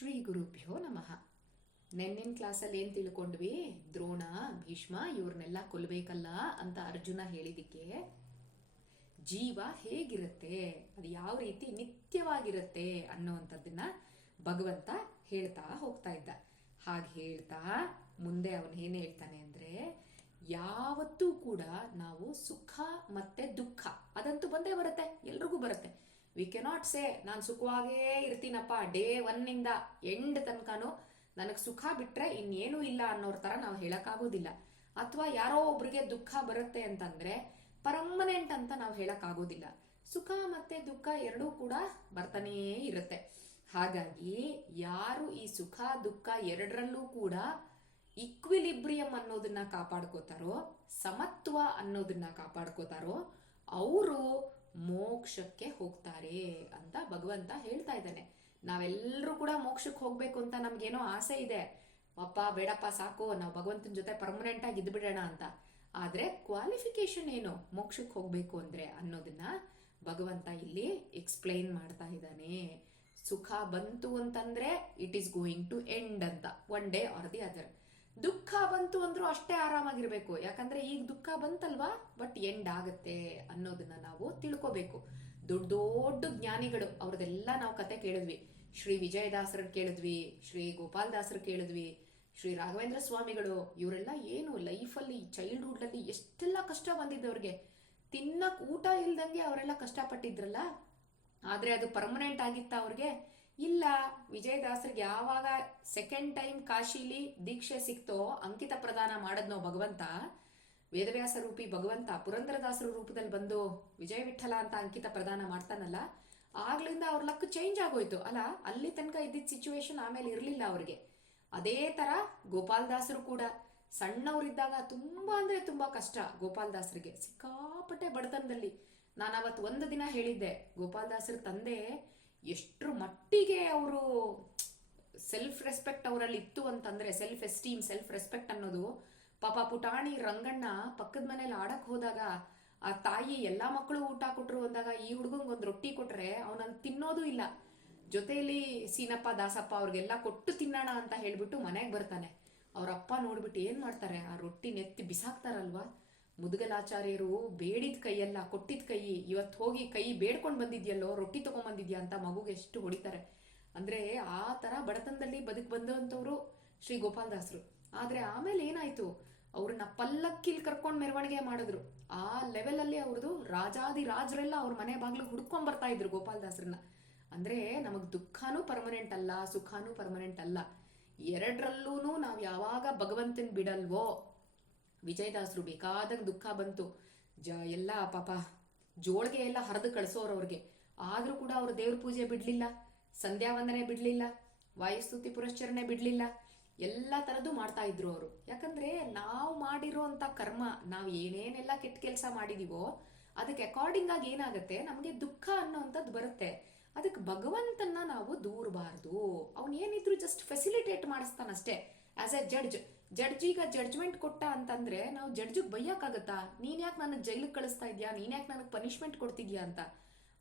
ಶ್ರೀ ಗುರುಭ್ಯೋ ನಮಃ. ನೆನ್ನಿನ ಕ್ಲಾಸಲ್ಲಿ ಏನು ತಿಳ್ಕೊಂಡ್ವಿ? ದ್ರೋಣ, ಭೀಷ್ಮ ಇವ್ರನ್ನೆಲ್ಲ ಕೊಲ್ಬೇಕಲ್ಲ ಅಂತ ಅರ್ಜುನ ಹೇಳಿದಕ್ಕೆ. ಜೀವ ಹೇಗಿರುತ್ತೆ? ಅದು ಯಾವ ರೀತಿ ನಿತ್ಯವಾಗಿರುತ್ತೆ ಅನ್ನೋವಂಥದ್ದನ್ನ ಭಗವಂತ ಹೇಳ್ತಾ ಹೋಗ್ತಾ ಇದ್ದ. ಹಾಗೆ ಹೇಳ್ತಾ ಮುಂದೆ ಅವನು ಏನು ಹೇಳ್ತಾನೆ ಅಂದ್ರೆ, ಯಾವತ್ತೂ ಕೂಡ ನಾವು ಸುಖ ಮತ್ತೆ ದುಃಖ, ಅದಂತೂ ಬಂದೇ ಬರುತ್ತೆ, ಎಲ್ರಿಗೂ ಬರುತ್ತೆ. ವಿ ಕೆನಾಟ್ ಸೇ ನಾನು ಸುಖವಾಗೇ ಇರ್ತೀನಪ್ಪ ಡೇ ಒನ್ನಿಂದ ಎಂಡ್ ತನಕನೂ ನನಗೆ ಸುಖ ಬಿಟ್ಟರೆ ಇನ್ನೇನು ಇಲ್ಲ ಅನ್ನೋರ ಥರ ನಾವು ಹೇಳೋಕ್ಕಾಗೋದಿಲ್ಲ. ಅಥವಾ ಯಾರೋ ಒಬ್ರಿಗೆ ದುಃಖ ಬರುತ್ತೆ ಅಂತಂದರೆ ಪರ್ಮನೆಂಟ್ ಅಂತ ನಾವು ಹೇಳೋಕ್ಕಾಗೋದಿಲ್ಲ. ಸುಖ ಮತ್ತು ದುಃಖ ಎರಡೂ ಕೂಡ ಬರ್ತಾನೇ ಇರುತ್ತೆ. ಹಾಗಾಗಿ ಯಾರು ಈ ಸುಖ, ದುಃಖ ಎರಡರಲ್ಲೂ ಕೂಡ ಇಕ್ವಿಲಿಬ್ರಿಯಂ ಅನ್ನೋದನ್ನ ಕಾಪಾಡ್ಕೋತಾರೋ, ಸಮತ್ವ ಅನ್ನೋದನ್ನ ಕಾಪಾಡ್ಕೋತಾರೋ, ಅವರು ಮೋಕ್ಷಕ್ಕೆ ಹೋಗ್ತಾರೆ ಅಂತ ಭಗವಂತ ಹೇಳ್ತಾ ಇದ್ದಾನೆ. ನಾವೆಲ್ಲರೂ ಕೂಡ ಮೋಕ್ಷಕ್ಕೆ ಹೋಗ್ಬೇಕು ಅಂತ ನಮ್ಗೇನೋ ಆಸೆ ಇದೆ. ಅಪ್ಪ, ಬೇಡಪ್ಪ, ಸಾಕು, ನಾವು ಭಗವಂತನ ಜೊತೆ ಪರ್ಮನೆಂಟ್ ಆಗಿ ಇದ್ಬಿಡೋಣ ಅಂತ. ಆದ್ರೆ ಕ್ವಾಲಿಫಿಕೇಶನ್ ಏನು ಮೋಕ್ಷಕ್ಕೆ ಹೋಗ್ಬೇಕು ಅಂದ್ರೆ ಅನ್ನೋದನ್ನ ಭಗವಂತ ಇಲ್ಲಿ ಎಕ್ಸ್ಪ್ಲೈನ್ ಮಾಡ್ತಾ ಇದ್ದಾನೆ. ಸುಖ ಬಂತು ಅಂತಂದ್ರೆ it is going to end ಅಂತ. One day or the other ದುಃಖ ಬಂತು ಅಂದ್ರೂ ಅಷ್ಟೇ ಆರಾಮಾಗಿರ್ಬೇಕು. ಯಾಕಂದ್ರೆ ಈಗ ದುಃಖ ಬಂತಲ್ವಾ? ಬಟ್ ಎಂಡ್ ಆಗತ್ತೆ ಅನ್ನೋದನ್ನ ನಾವು ತಿಳ್ಕೋಬೇಕು. ದೊಡ್ಡ ದೊಡ್ಡ ಜ್ಞಾನಿಗಳು, ಅವ್ರದೆಲ್ಲ ನಾವು ಕತೆ ಕೇಳಿದ್ವಿ. ಶ್ರೀ ವಿಜಯದಾಸರ ಕೇಳಿದ್ವಿ, ಶ್ರೀ ಗೋಪಾಲ್ ದಾಸರ ಕೇಳಿದ್ವಿ, ಶ್ರೀ ರಾಘವೇಂದ್ರ ಸ್ವಾಮಿಗಳು, ಇವರೆಲ್ಲ ಏನು ಲೈಫಲ್ಲಿ ಚೈಲ್ಡ್ಹುಡ್ ಅಲ್ಲಿ ಎಷ್ಟೆಲ್ಲ ಕಷ್ಟ ಬಂದಿದ್ದವ್ರಿಗೆ. ತಿನ್ನಕ್ ಊಟ ಇಲ್ದಂಗೆ ಅವರೆಲ್ಲ ಕಷ್ಟಪಟ್ಟಿದ್ರಲ್ಲ? ಆದ್ರೆ ಅದು ಪರ್ಮನೆಂಟ್ ಆಗಿತ್ತ ಅವ್ರಿಗೆ? ಇಲ್ಲ, ವಿಜಯದಾಸರಿಗೆ ಯಾವಾಗ ಸೆಕೆಂಡ್ ಟೈಮ್ ಕಾಶಿಲಿ ದೀಕ್ಷೆ ಸಿಕ್ತೋ, ಅಂಕಿತ ಪ್ರದಾನ ಮಾಡದ್ನೋ ಭಗವಂತ? ವೇದವ್ಯಾಸ ರೂಪಿ ಭಗವಂತ ಪುರಂದರದಾಸರ ರೂಪದಲ್ಲಿ ಬಂದು ವಿಜಯ ವಿಠಲ ಅಂತ ಅಂಕಿತ ಪ್ರದಾನ ಮಾಡ್ತಾನಲ್ಲ, ಆಗ್ಲಿಂದ ಅವ್ರ ಲಕ್ ಚೇಂಜ್ ಆಗೋಯ್ತು. ಅಲ್ಲ, ಅಲ್ಲಿ ತನಕ ಇದ್ದಿದ್ದ ಸಿಚುವೇಶನ್ ಆಮೇಲೆ ಇರ್ಲಿಲ್ಲ ಅವ್ರಿಗೆ. ಅದೇ ತರ ಗೋಪಾಲದಾಸರು ಕೂಡ. ಸಣ್ಣವರಿದ್ದಾಗ ತುಂಬಾ ಅಂದ್ರೆ ತುಂಬಾ ಕಷ್ಟ ಗೋಪಾಲದಾಸರಿಗೆ. ಸಿಕ್ಕಾಪಟ್ಟೆ ಬಡತನದಲ್ಲಿ. ನಾನು ಅವತ್ತು ಒಂದು ದಿನ ಹೇಳಿದ್ದೆ, ಗೋಪಾಲದಾಸರ ತಂದೆ ಎಷ್ಟ್ರ ಮಟ್ಟಿಗೆ ಅವರು ಸೆಲ್ಫ್ ರೆಸ್ಪೆಕ್ಟ್ ಅವರಲ್ಲಿ ಇತ್ತು ಅಂತಂದ್ರೆ ಸೆಲ್ಫ್ ಎಸ್ಟೀಮ್ ಸೆಲ್ಫ್ ರೆಸ್ಪೆಕ್ಟ್ ಅನ್ನೋದು ಪಾಪ ಪುಟಾಣಿ ರಂಗಣ್ಣ ಪಕ್ಕದ ಮನೇಲಿ ಆಡಕ್ ಹೋದಾಗ ಆ ತಾಯಿ ಎಲ್ಲಾ ಮಕ್ಕಳು ಊಟ ಕೊಟ್ರು ಅಂದಾಗ ಈ ಹುಡುಗಂಗ್ ಒಂದು ರೊಟ್ಟಿ ಕೊಟ್ರೆ ಅವನನ್ನು ತಿನ್ನೋದು ಇಲ್ಲ. ಜೊತೆಯಲ್ಲಿ ಸೀನಪ್ಪ, ದಾಸಪ್ಪ ಅವ್ರಿಗೆಲ್ಲ ಕೊಟ್ಟು ತಿನ್ನೋಣ ಅಂತ ಹೇಳ್ಬಿಟ್ಟು ಮನೆಗೆ ಬರ್ತಾನೆ. ಅವ್ರ ಅಪ್ಪ ನೋಡ್ಬಿಟ್ಟು ಏನ್ ಮಾಡ್ತಾರೆ? ಆ ರೊಟ್ಟಿ ನೆತ್ತಿ ಬಿಸಾಕ್ತಾರಲ್ವಾ? ಮುದ್ಗಲಾಚಾರ್ಯರು ಬೇಡಿದ ಕೈಯಲ್ಲ, ಕೊಟ್ಟಿದ ಕೈ, ಇವತ್ತು ಹೋಗಿ ಕೈ ಬೇಡ್ಕೊಂಡು ಬಂದಿದ್ಯಲ್ಲೋ, ರೊಟ್ಟಿ ತಗೊಂಬಂದಿದ್ಯಾ ಅಂತ ಮಗುಗೆ ಎಷ್ಟು ಹೊಡಿತಾರೆ. ಅಂದ್ರೆ ಆ ತರ ಬಡತನದಲ್ಲಿ ಬದುಕ್ ಬಂದವಂತವ್ರು ಶ್ರೀ ಗೋಪಾಲದಾಸರು. ಆದ್ರೆ ಆಮೇಲೆ ಏನಾಯ್ತು? ಅವ್ರನ್ನ ಪಲ್ಲಕ್ಕಿಲ್ ಕರ್ಕೊಂಡು ಮೆರವಣಿಗೆ ಮಾಡಿದ್ರು. ಆ ಲೆವೆಲ್ ಅಲ್ಲಿ ಅವ್ರದ್ದು ರಾಜಾದಿ ರಾಜರೆಲ್ಲ ಅವ್ರ ಮನೆ ಬಾಗ್ಲು ಹುಡ್ಕೊಂಡ್ ಬರ್ತಾ ಇದ್ರು ಗೋಪಾಲದಾಸರನ್ನ. ಅಂದ್ರೆ ನಮಗ್ ದುಃಖನೂ ಪರ್ಮನೆಂಟ್ ಅಲ್ಲ, ಸುಖನೂ ಪರ್ಮನೆಂಟ್ ಅಲ್ಲ. ಎರಡರಲ್ಲೂ ನಾವ್ ಯಾವಾಗ ಭಗವಂತನ್ ಬಿಡಲ್ವೋ ವಿಜಯದಾಸರು ಬೇಕಾದಂಗೆ ದುಃಖ ಬಂತು. ಜ, ಎಲ್ಲ ಪಾಪ ಜೋಳಿಗೆ ಎಲ್ಲ ಹರಿದು ಕಳಿಸೋರು ಅವ್ರಿಗೆ. ಆದರೂ ಕೂಡ ಅವರು ದೇವ್ರ ಪೂಜೆ ಬಿಡಲಿಲ್ಲ ಸಂಧ್ಯಾ ವಂದನೆ ಬಿಡಲಿಲ್ಲ, ವಾಯುಸ್ತುತಿ ಪುರಶ್ಚರಣೆ ಬಿಡಲಿಲ್ಲ. ಎಲ್ಲ ಥರದ್ದು ಮಾಡ್ತಾ ಇದ್ರು ಅವರು. ಯಾಕಂದ್ರೆ ನಾವು ಮಾಡಿರೋ ಅಂತ ಕರ್ಮ, ನಾವು ಏನೇನೆಲ್ಲ ಕೆಟ್ಟ ಕೆಲಸ ಮಾಡಿದೀವೋ, ಅದಕ್ಕೆ ಅಕಾರ್ಡಿಂಗ್ ಆಗಿ ಏನಾಗುತ್ತೆ, ನಮಗೆ ದುಃಖ ಅನ್ನೋವಂಥದ್ದು ಬರುತ್ತೆ. ಅದಕ್ಕೆ ಭಗವಂತನ ನಾವು ದೂರಬಾರ್ದು. ಅವನೇನಿದ್ರು ಜಸ್ಟ್ ಫೆಸಿಲಿಟೇಟ್ ಮಾಡಿಸ್ತಾನಷ್ಟೇ ಆಸ್ ಎ ಜಡ್ಜ್ ಜಡ್ಜ್ ಈಗ ಜಡ್ಜ್ಮೆಂಟ್ ಕೊಟ್ಟ ಅಂತಂದ್ರೆ ನಾವು ಜಡ್ಜಿಗೆ ಬೈಯಕ್ಕಾಗತ್ತಾ? ನೀನ್ ಯಾಕೆ ನನ್ನ ಜೈಲಿಗೆ ಕಳಿಸ್ತಾ ಇದೆಯಾ? ನೀನ್ ಯಾಕೆ ನನಗೆ ಪನಿಷ್ಮೆಂಟ್ ಕೊಡ್ತಿದ್ಯಾ ಅಂತ?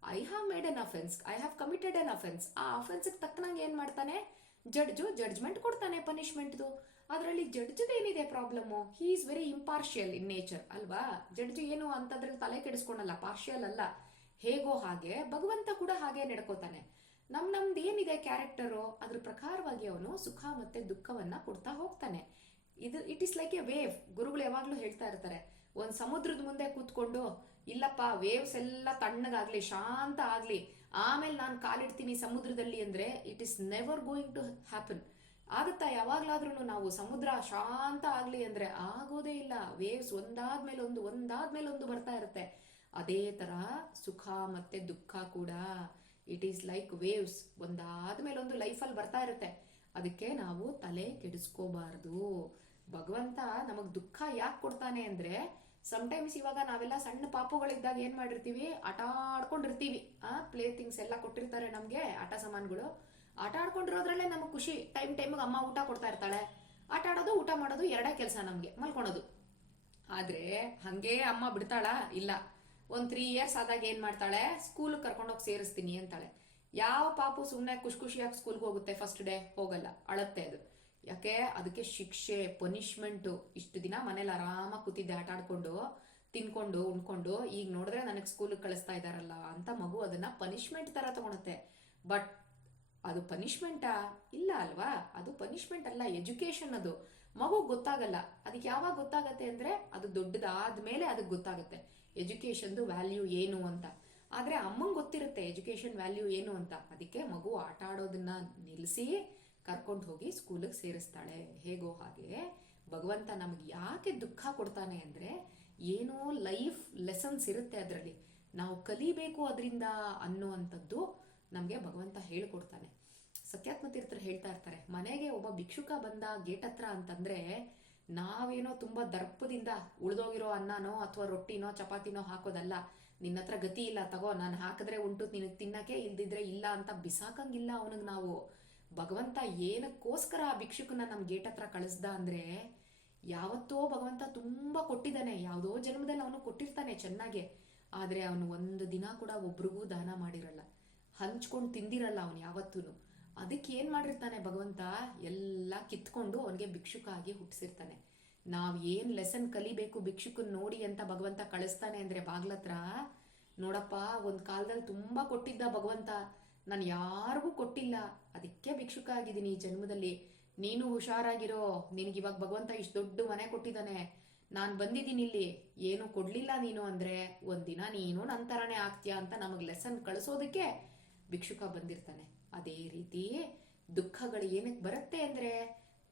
I have made an offence I have committed an offence ಆ ಅಫೆನ್ಸ್ಗೆ ತಕ್ಕನಂಗೆ ಏನ್ ಮಾಡ್ತಾನೆ? ಜಡ್ಜು ಜಡ್ಜ್ಮೆಂಟ್ ಕೊಡ್ತಾನೆ ಪನಿಷ್ಮೆಂಟ್ದು ಅದರಲ್ಲಿ ಜಡ್ಜ್ ಏನಿದೆ problem he is very impartial in nature ಅಲ್ವಾ? ಜಡ್ಜ್ ಏನು ಅಂತದ್ರಲ್ಲಿ ತಲೆ ಕೆಡಿಸ್ಕೊಳಲ್ಲ ಪಾರ್ಷಿಯಲ್ ಅಲ್ಲ. ಹೇಗೋ ಹಾಗೆ, ಭಗವಂತ ಕೂಡ ಹಾಗೆ ನಡ್ಕೋತಾನೆ. ನಮ್ ನಮ್ದು ಏನಿದೆ ಕ್ಯಾರೆಕ್ಟರು ಅದ್ರ ಪ್ರಕಾರವಾಗಿ ಅವನು ಸುಖ ಮತ್ತೆ ದುಃಖವನ್ನ ಕೊಡ್ತಾ ಹೋಗ್ತಾನೆ. ಇದು it is like a wave ಗುರುಗಳು ಯಾವಾಗ್ಲೂ ಹೇಳ್ತಾ ಇರ್ತಾರೆ, ಒಂದ್ ಸಮುದ್ರದ ಮುಂದೆ ಕೂತ್ಕೊಂಡು, ಇಲ್ಲಪ್ಪ ವೇವ್ಸ್ ಎಲ್ಲ ತಣ್ಣಗಾಗ್ಲಿ, ಶಾಂತ ಆಗ್ಲಿ, ಆಮೇಲೆ ನಾನು ಕಾಲಿಡ್ತೀನಿ ಸಮುದ್ರದಲ್ಲಿ ಅಂದ್ರೆ it is never going to happen ಆಗುತ್ತಾ? ಯಾವಾಗ್ಲಾದ್ರೂ ನಾವು ಸಮುದ್ರ ಶಾಂತ ಆಗ್ಲಿ ಅಂದ್ರೆ, ಆಗೋದೇ ಇಲ್ಲ. ವೇವ್ಸ್ ಒಂದಾದ್ಮೇಲೆ ಒಂದು ಒಂದಾದ್ಮೇಲೆ ಒಂದು ಬರ್ತಾ ಇರುತ್ತೆ. ಅದೇ ತರ ಸುಖ ಮತ್ತೆ ದುಃಖ ಕೂಡ ಇಟ್ ಈಸ್ ಲೈಕ್ ವೇವ್ಸ್ ಒಂದಾದ್ಮೇಲೆ ಒಂದು ಲೈಫಲ್ಲಿ ಬರ್ತಾ ಇರುತ್ತೆ. ಅದಕ್ಕೆ ನಾವು ತಲೆ ಕೆಡಿಸ್ಕೋಬಾರ್ದು. ಭಗವಂತ ನಮಗ್ ದುಃಖ ಯಾಕೆ ಕೊಡ್ತಾನೆ ಅಂದ್ರೆ ಸಮಟೈಮ್ಸ್ ಇವಾಗ ನಾವೆಲ್ಲ ಸಣ್ಣ ಪಾಪುಗಳಿದ್ದಾಗ ಏನ್ ಮಾಡಿರ್ತೀವಿ? ಆಟ ಆಡ್ಕೊಂಡಿರ್ತೀವಿ. ಆ ಪ್ಲೇ ಥಿಂಗ್ಸ್ ಎಲ್ಲ ಕೊಟ್ಟಿರ್ತಾರೆ ನಮ್ಗೆ, ಆಟ ಸಾಮಾನುಗಳು. ಆಟ ಆಡ್ಕೊಂಡಿರೋದ್ರಲ್ಲೇ ನಮಗೆ ಖುಷಿ. ಟೈಮ್ ಟೈಮ್ಗೆ ಅಮ್ಮ ಊಟ ಕೊಡ್ತಾ ಇರ್ತಾಳೆ. ಆಟ ಆಡೋದು, ಊಟ ಮಾಡೋದು ಎರಡೇ ಕೆಲಸ ನಮ್ಗೆ, ಮಲ್ಕೊಳೋದು. ಆದ್ರೆ, ಹಂಗೆ ಅಮ್ಮ ಬಿಡ್ತಾಳ? ಇಲ್ಲ. ಒಂದ್ ತ್ರೀ ಇಯರ್ಸ್ ಆದಾಗ ಏನ್ ಮಾಡ್ತಾಳೆ? ಸ್ಕೂಲ್ ಕರ್ಕೊಂಡೋಗಿ ಸೇರಿಸ್ತೀನಿ ಅಂತಾಳೆ. ಯಾವ ಪಾಪು ಸುಮ್ಮನೆ ಖುಷಿ ಖುಷಿಯಾಗಿ ಸ್ಕೂಲ್ಗೆ ಹೋಗುತ್ತೆ ಫಸ್ಟ್ ಡೇ ಹೋಗಲ್ಲ. ಅಳತ್ತೆ ಅದು. ಯಾಕೆ? ಅದಕ್ಕೆ ಶಿಕ್ಷೆ ಪನಿಷ್ಮೆಂಟು ಇಷ್ಟು ದಿನ ಮನೇಲಿ ಆರಾಮಾಗಿ ಕೂತಿದ್ದೆ, ಆಟ ಆಡ್ಕೊಂಡು, ತಿನ್ಕೊಂಡು, ಉಣ್ಕೊಂಡು. ಈಗ ನೋಡಿದ್ರೆ ನನಗೆ ಸ್ಕೂಲಿಗೆ ಕಳಿಸ್ತಾ ಇದ್ದಾರಲ್ಲ ಅಂತ ಮಗು ಅದನ್ನ ಪನಿಷ್ಮೆಂಟ್ ತರ ತಗೊಳತ್ತೆ. ಬಟ್ ಅದು ಪನಿಷ್ಮೆಂಟಾ ಇಲ್ಲ ಅಲ್ವಾ? ಅದು ಪನಿಷ್ಮೆಂಟ್ ಅಲ್ಲ ಎಜುಕೇಶನ್ ಅದು. ಮಗು ಗೊತ್ತಾಗಲ್ಲ. ಅದಕ್ಕೆ ಯಾವಾಗ ಗೊತ್ತಾಗತ್ತೆ ಅಂದ್ರೆ ಅದು ದೊಡ್ಡದಾದ ಮೇಲೆ ಅದಕ್ಕೆ ಗೊತ್ತಾಗುತ್ತೆ. ಎಜುಕೇಶನ್ದು ವ್ಯಾಲ್ಯೂ ಏನು ಅಂತ. ಆದ್ರೆ ಅಮ್ಮಂಗೆ ಗೊತ್ತಿರುತ್ತೆ ಎಜುಕೇಶನ್ ವ್ಯಾಲ್ಯೂ ಏನು ಅಂತ. ಅದಕ್ಕೆ ಮಗು ಆಟ ಆಡೋದನ್ನ ನಿಲ್ಲಿಸಿ ಕರ್ಕೊಂಡು ಹೋಗಿ ಸ್ಕೂಲಿಗೆ ಸೇರಿಸ್ತಾಳೆ. ಹೇಗೋ ಹಾಗೆ. ಭಗವಂತ ನಮಗೆ ಯಾಕೆ ದುಃಖ ಕೊಡ್ತಾನೆ ಅಂದರೆ ಏನೋ ಲೈಫ್ ಲೆಸನ್ಸ್ ಇರುತ್ತೆ ಅದರಲ್ಲಿ. ನಾವು ಕಲಿಬೇಕು ಅದರಿಂದ ಅನ್ನುವಂಥದ್ದು ನಮಗೆ ಭಗವಂತ ಹೇಳ್ಕೊಡ್ತಾನೆ. ಸತ್ಯಾತ್ಮ ತೀರ್ಥರು ಹೇಳ್ತಾ ಇರ್ತಾರೆ, ಮನೆಗೆ ಒಬ್ಬ ಭಿಕ್ಷುಕ ಬಂದ ಗೇಟ್ ಹತ್ರ ಅಂತಂದ್ರೆ ನಾವೇನೋ ತುಂಬಾ ದರ್ಪದಿಂದ ಉಳಿದೋಗಿರೋ ಅನ್ನನೋ ಅಥವಾ ರೊಟ್ಟಿನೋ ಚಪಾತಿನೋ ಹಾಕೋದಲ್ಲ. ನಿನ್ನ ಹತ್ರ ಗತಿ ಇಲ್ಲ, ತಗೋ, ನಾನು ಹಾಕಿದ್ರೆ ಉಂಟು, ನಿನಗೆ ತಿನ್ನಕ್ಕೆ ಇಲ್ದಿದ್ರೆ ಇಲ್ಲ ಅಂತ ಬಿಸಾಕಂಗಿಲ್ಲ ಅವನಿಗೆ ನಾವು. ಭಗವಂತ ಏನಕ್ಕೋಸ್ಕರ ಆ ಭಿಕ್ಷುಕನ ನಮ್ಮ ಗೇಟ್ ಹತ್ರ ಕಳಿಸ್ದ ಅಂದರೆ ಯಾವತ್ತೋ ಭಗವಂತ ತುಂಬ ಕೊಟ್ಟಿದ್ದಾನೆ. ಯಾವುದೋ ಜನ್ಮದಲ್ಲಿ ಅವನು ಕೊಟ್ಟಿರ್ತಾನೆ ಚೆನ್ನಾಗೆ. ಆದರೆ ಅವನು ಒಂದು ದಿನ ಕೂಡ ಒಬ್ರಿಗೂ ದಾನ ಮಾಡಿರಲ್ಲ. ಹಂಚ್ಕೊಂಡು ತಿಂದಿರಲ್ಲ ಅವನು ಯಾವತ್ತೂ ಅದಕ್ಕೆ ಏನ್ ಮಾಡಿರ್ತಾನೆ ಭಗವಂತ? ಎಲ್ಲ ಕಿತ್ಕೊಂಡು ಅವನಿಗೆ ಭಿಕ್ಷುಕ ಆಗಿ ಹುಟ್ಟಿಸಿರ್ತಾನೆ. ನಾವು ಏನು ಲೆಸನ್ ಕಲಿಬೇಕು ಭಿಕ್ಷುಕನ್ ನೋಡಿ ಅಂತ ಭಗವಂತ ಕಳಿಸ್ತಾನೆ ಅಂದ್ರೆ ಬಾಗ್ಲತ್ರ, ನೋಡಪ್ಪ, ಒಂದು ಕಾಲದಲ್ಲಿ ತುಂಬ ಕೊಟ್ಟಿದ್ದ ಭಗವಂತ. ನಾನು ಯಾರಿಗೂ ಕೊಟ್ಟಿಲ್ಲ. ಅದಕ್ಕೆ ಭಿಕ್ಷುಕ ಆಗಿದ್ದೀನಿ ಈ ಜನ್ಮದಲ್ಲಿ. ನೀನು ಹುಷಾರಾಗಿರೋ. ನಿನಗಿವಾಗ ಭಗವಂತ ಇಷ್ಟು ದೊಡ್ಡ ಮನೆ ಕೊಟ್ಟಿದ್ದಾನೆ. ನಾನು ಬಂದಿದ್ದೀನಿ ಇಲ್ಲಿ. ಏನು ಕೊಡ್ಲಿಲ್ಲ ನೀನು ಅಂದ್ರೆ, ಒಂದಿನ ನೀನು ನಂತರನೇ ಆಗ್ತೀಯ ಅಂತ ನಮಗೆ ಲೆಸನ್ ಕಳಿಸೋದಕ್ಕೆ ಭಿಕ್ಷುಕ ಬಂದಿರ್ತಾನೆ. ಅದೇ ರೀತಿ ದುಃಖಗಳು ಏನಕ್ಕೆ ಬರುತ್ತೆ ಅಂದರೆ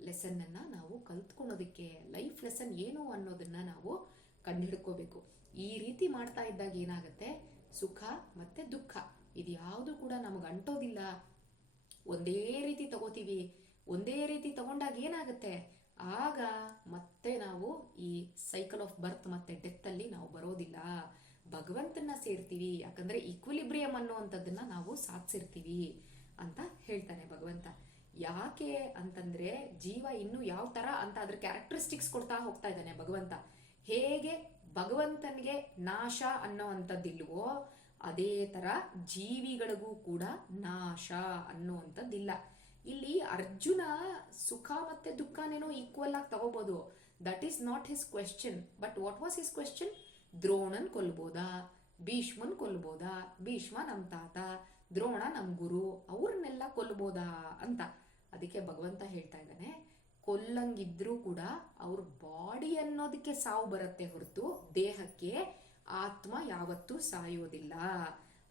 ಲೆಸನ್ನನ್ನು ನಾವು ಕಲ್ತ್ಕೊಳ್ಳೋದಕ್ಕೆ ಲೈಫ್ ಲೆಸನ್ ಏನು ಅನ್ನೋದನ್ನ ನಾವು ಕಂಡುಹಿಡ್ಕೋಬೇಕು. ಈ ರೀತಿ ಮಾಡ್ತಾ ಇದ್ದಾಗ ಏನಾಗುತ್ತೆ? ಸುಖ ಮತ್ತು ದುಃಖ. ಇದು ಯಾವುದು ಕೂಡ ನಮಗೆ ಅಂಟೋದಿಲ್ಲ. ಒಂದೇ ರೀತಿ ತಗೋತೀವಿ, ಒಂದೇ ರೀತಿ ತಗೊಂಡಾಗ ಏನಾಗುತ್ತೆ? ಆಗ ಮತ್ತೆ ನಾವು ಈ ಸೈಕಲ್ ಆಫ್ ಬರ್ತ್ ಮತ್ತೆ ಡೆತ್ ಅಲ್ಲಿ ನಾವು ಬರೋದಿಲ್ಲ. ಭಗವಂತನ ಸೇರ್ತೀವಿ. ಯಾಕಂದ್ರೆ ಈಕ್ವಿಲಿಬ್ರಿಯಂ ಅನ್ನುವಂಥದ್ದನ್ನ ನಾವು ಸಾಧಿಸಿರ್ತೀವಿ ಅಂತ ಹೇಳ್ತಾನೆ ಭಗವಂತ. ಯಾಕೆ ಅಂತಂದ್ರೆ ಜೀವ ಇನ್ನು ಯಾವ ತರ ಅಂತ ಅದ್ರ ಕ್ಯಾರೆಕ್ಟರಿಸ್ಟಿಕ್ಸ್ ಕೊಡ್ತಾ ಹೋಗ್ತಾ ಇದ್ದಾನೆ ಭಗವಂತ. ಹೇಗೆ ಭಗವಂತನಿಗೆ ನಾಶ ಅನ್ನೋವಂಥದ್ದಿಲ್ವೋ ಅದೇ ತರ ಜೀವಿಗಳಿಗೂ ಕೂಡ ನಾಶ ಅನ್ನುವಂಥದ್ದಿಲ್ಲ. ಇಲ್ಲಿ ಅರ್ಜುನ ಸುಖ ಮತ್ತೆ ದುಃಖನೇನೋ ಈಕ್ವಲ್ ಆಗಿ ತಗೋಬಹುದು that is not his question but what was his question ದ್ರೋಣನ್ ಕೊಲ್ಬೋದಾ, ಭೀಷ್ಮನ್ ಕೊಲ್ಬೋದಾ, ಭೀಷ್ಮ ನಮ್ಮ ತಾತ, ದ್ರೋಣ ನಮ್ಮ ಗುರು, ಅವ್ರನ್ನೆಲ್ಲ ಕೊಲ್ಬೋದಾ ಅಂತ. ಅದಕ್ಕೆ ಭಗವಂತ ಹೇಳ್ತಾ ಇದ್ದಾನೆ, ಕೊಲ್ಲಂಗಿದ್ರೂ ಕೂಡ ಅವ್ರ ಬಾಡಿ ಅನ್ನೋದಕ್ಕೆ ಸಾವು ಬರುತ್ತೆ ಹೊರತು ದೇಹಕ್ಕೆ ಆತ್ಮ ಯಾವತ್ತೂ ಸಾಯೋದಿಲ್ಲ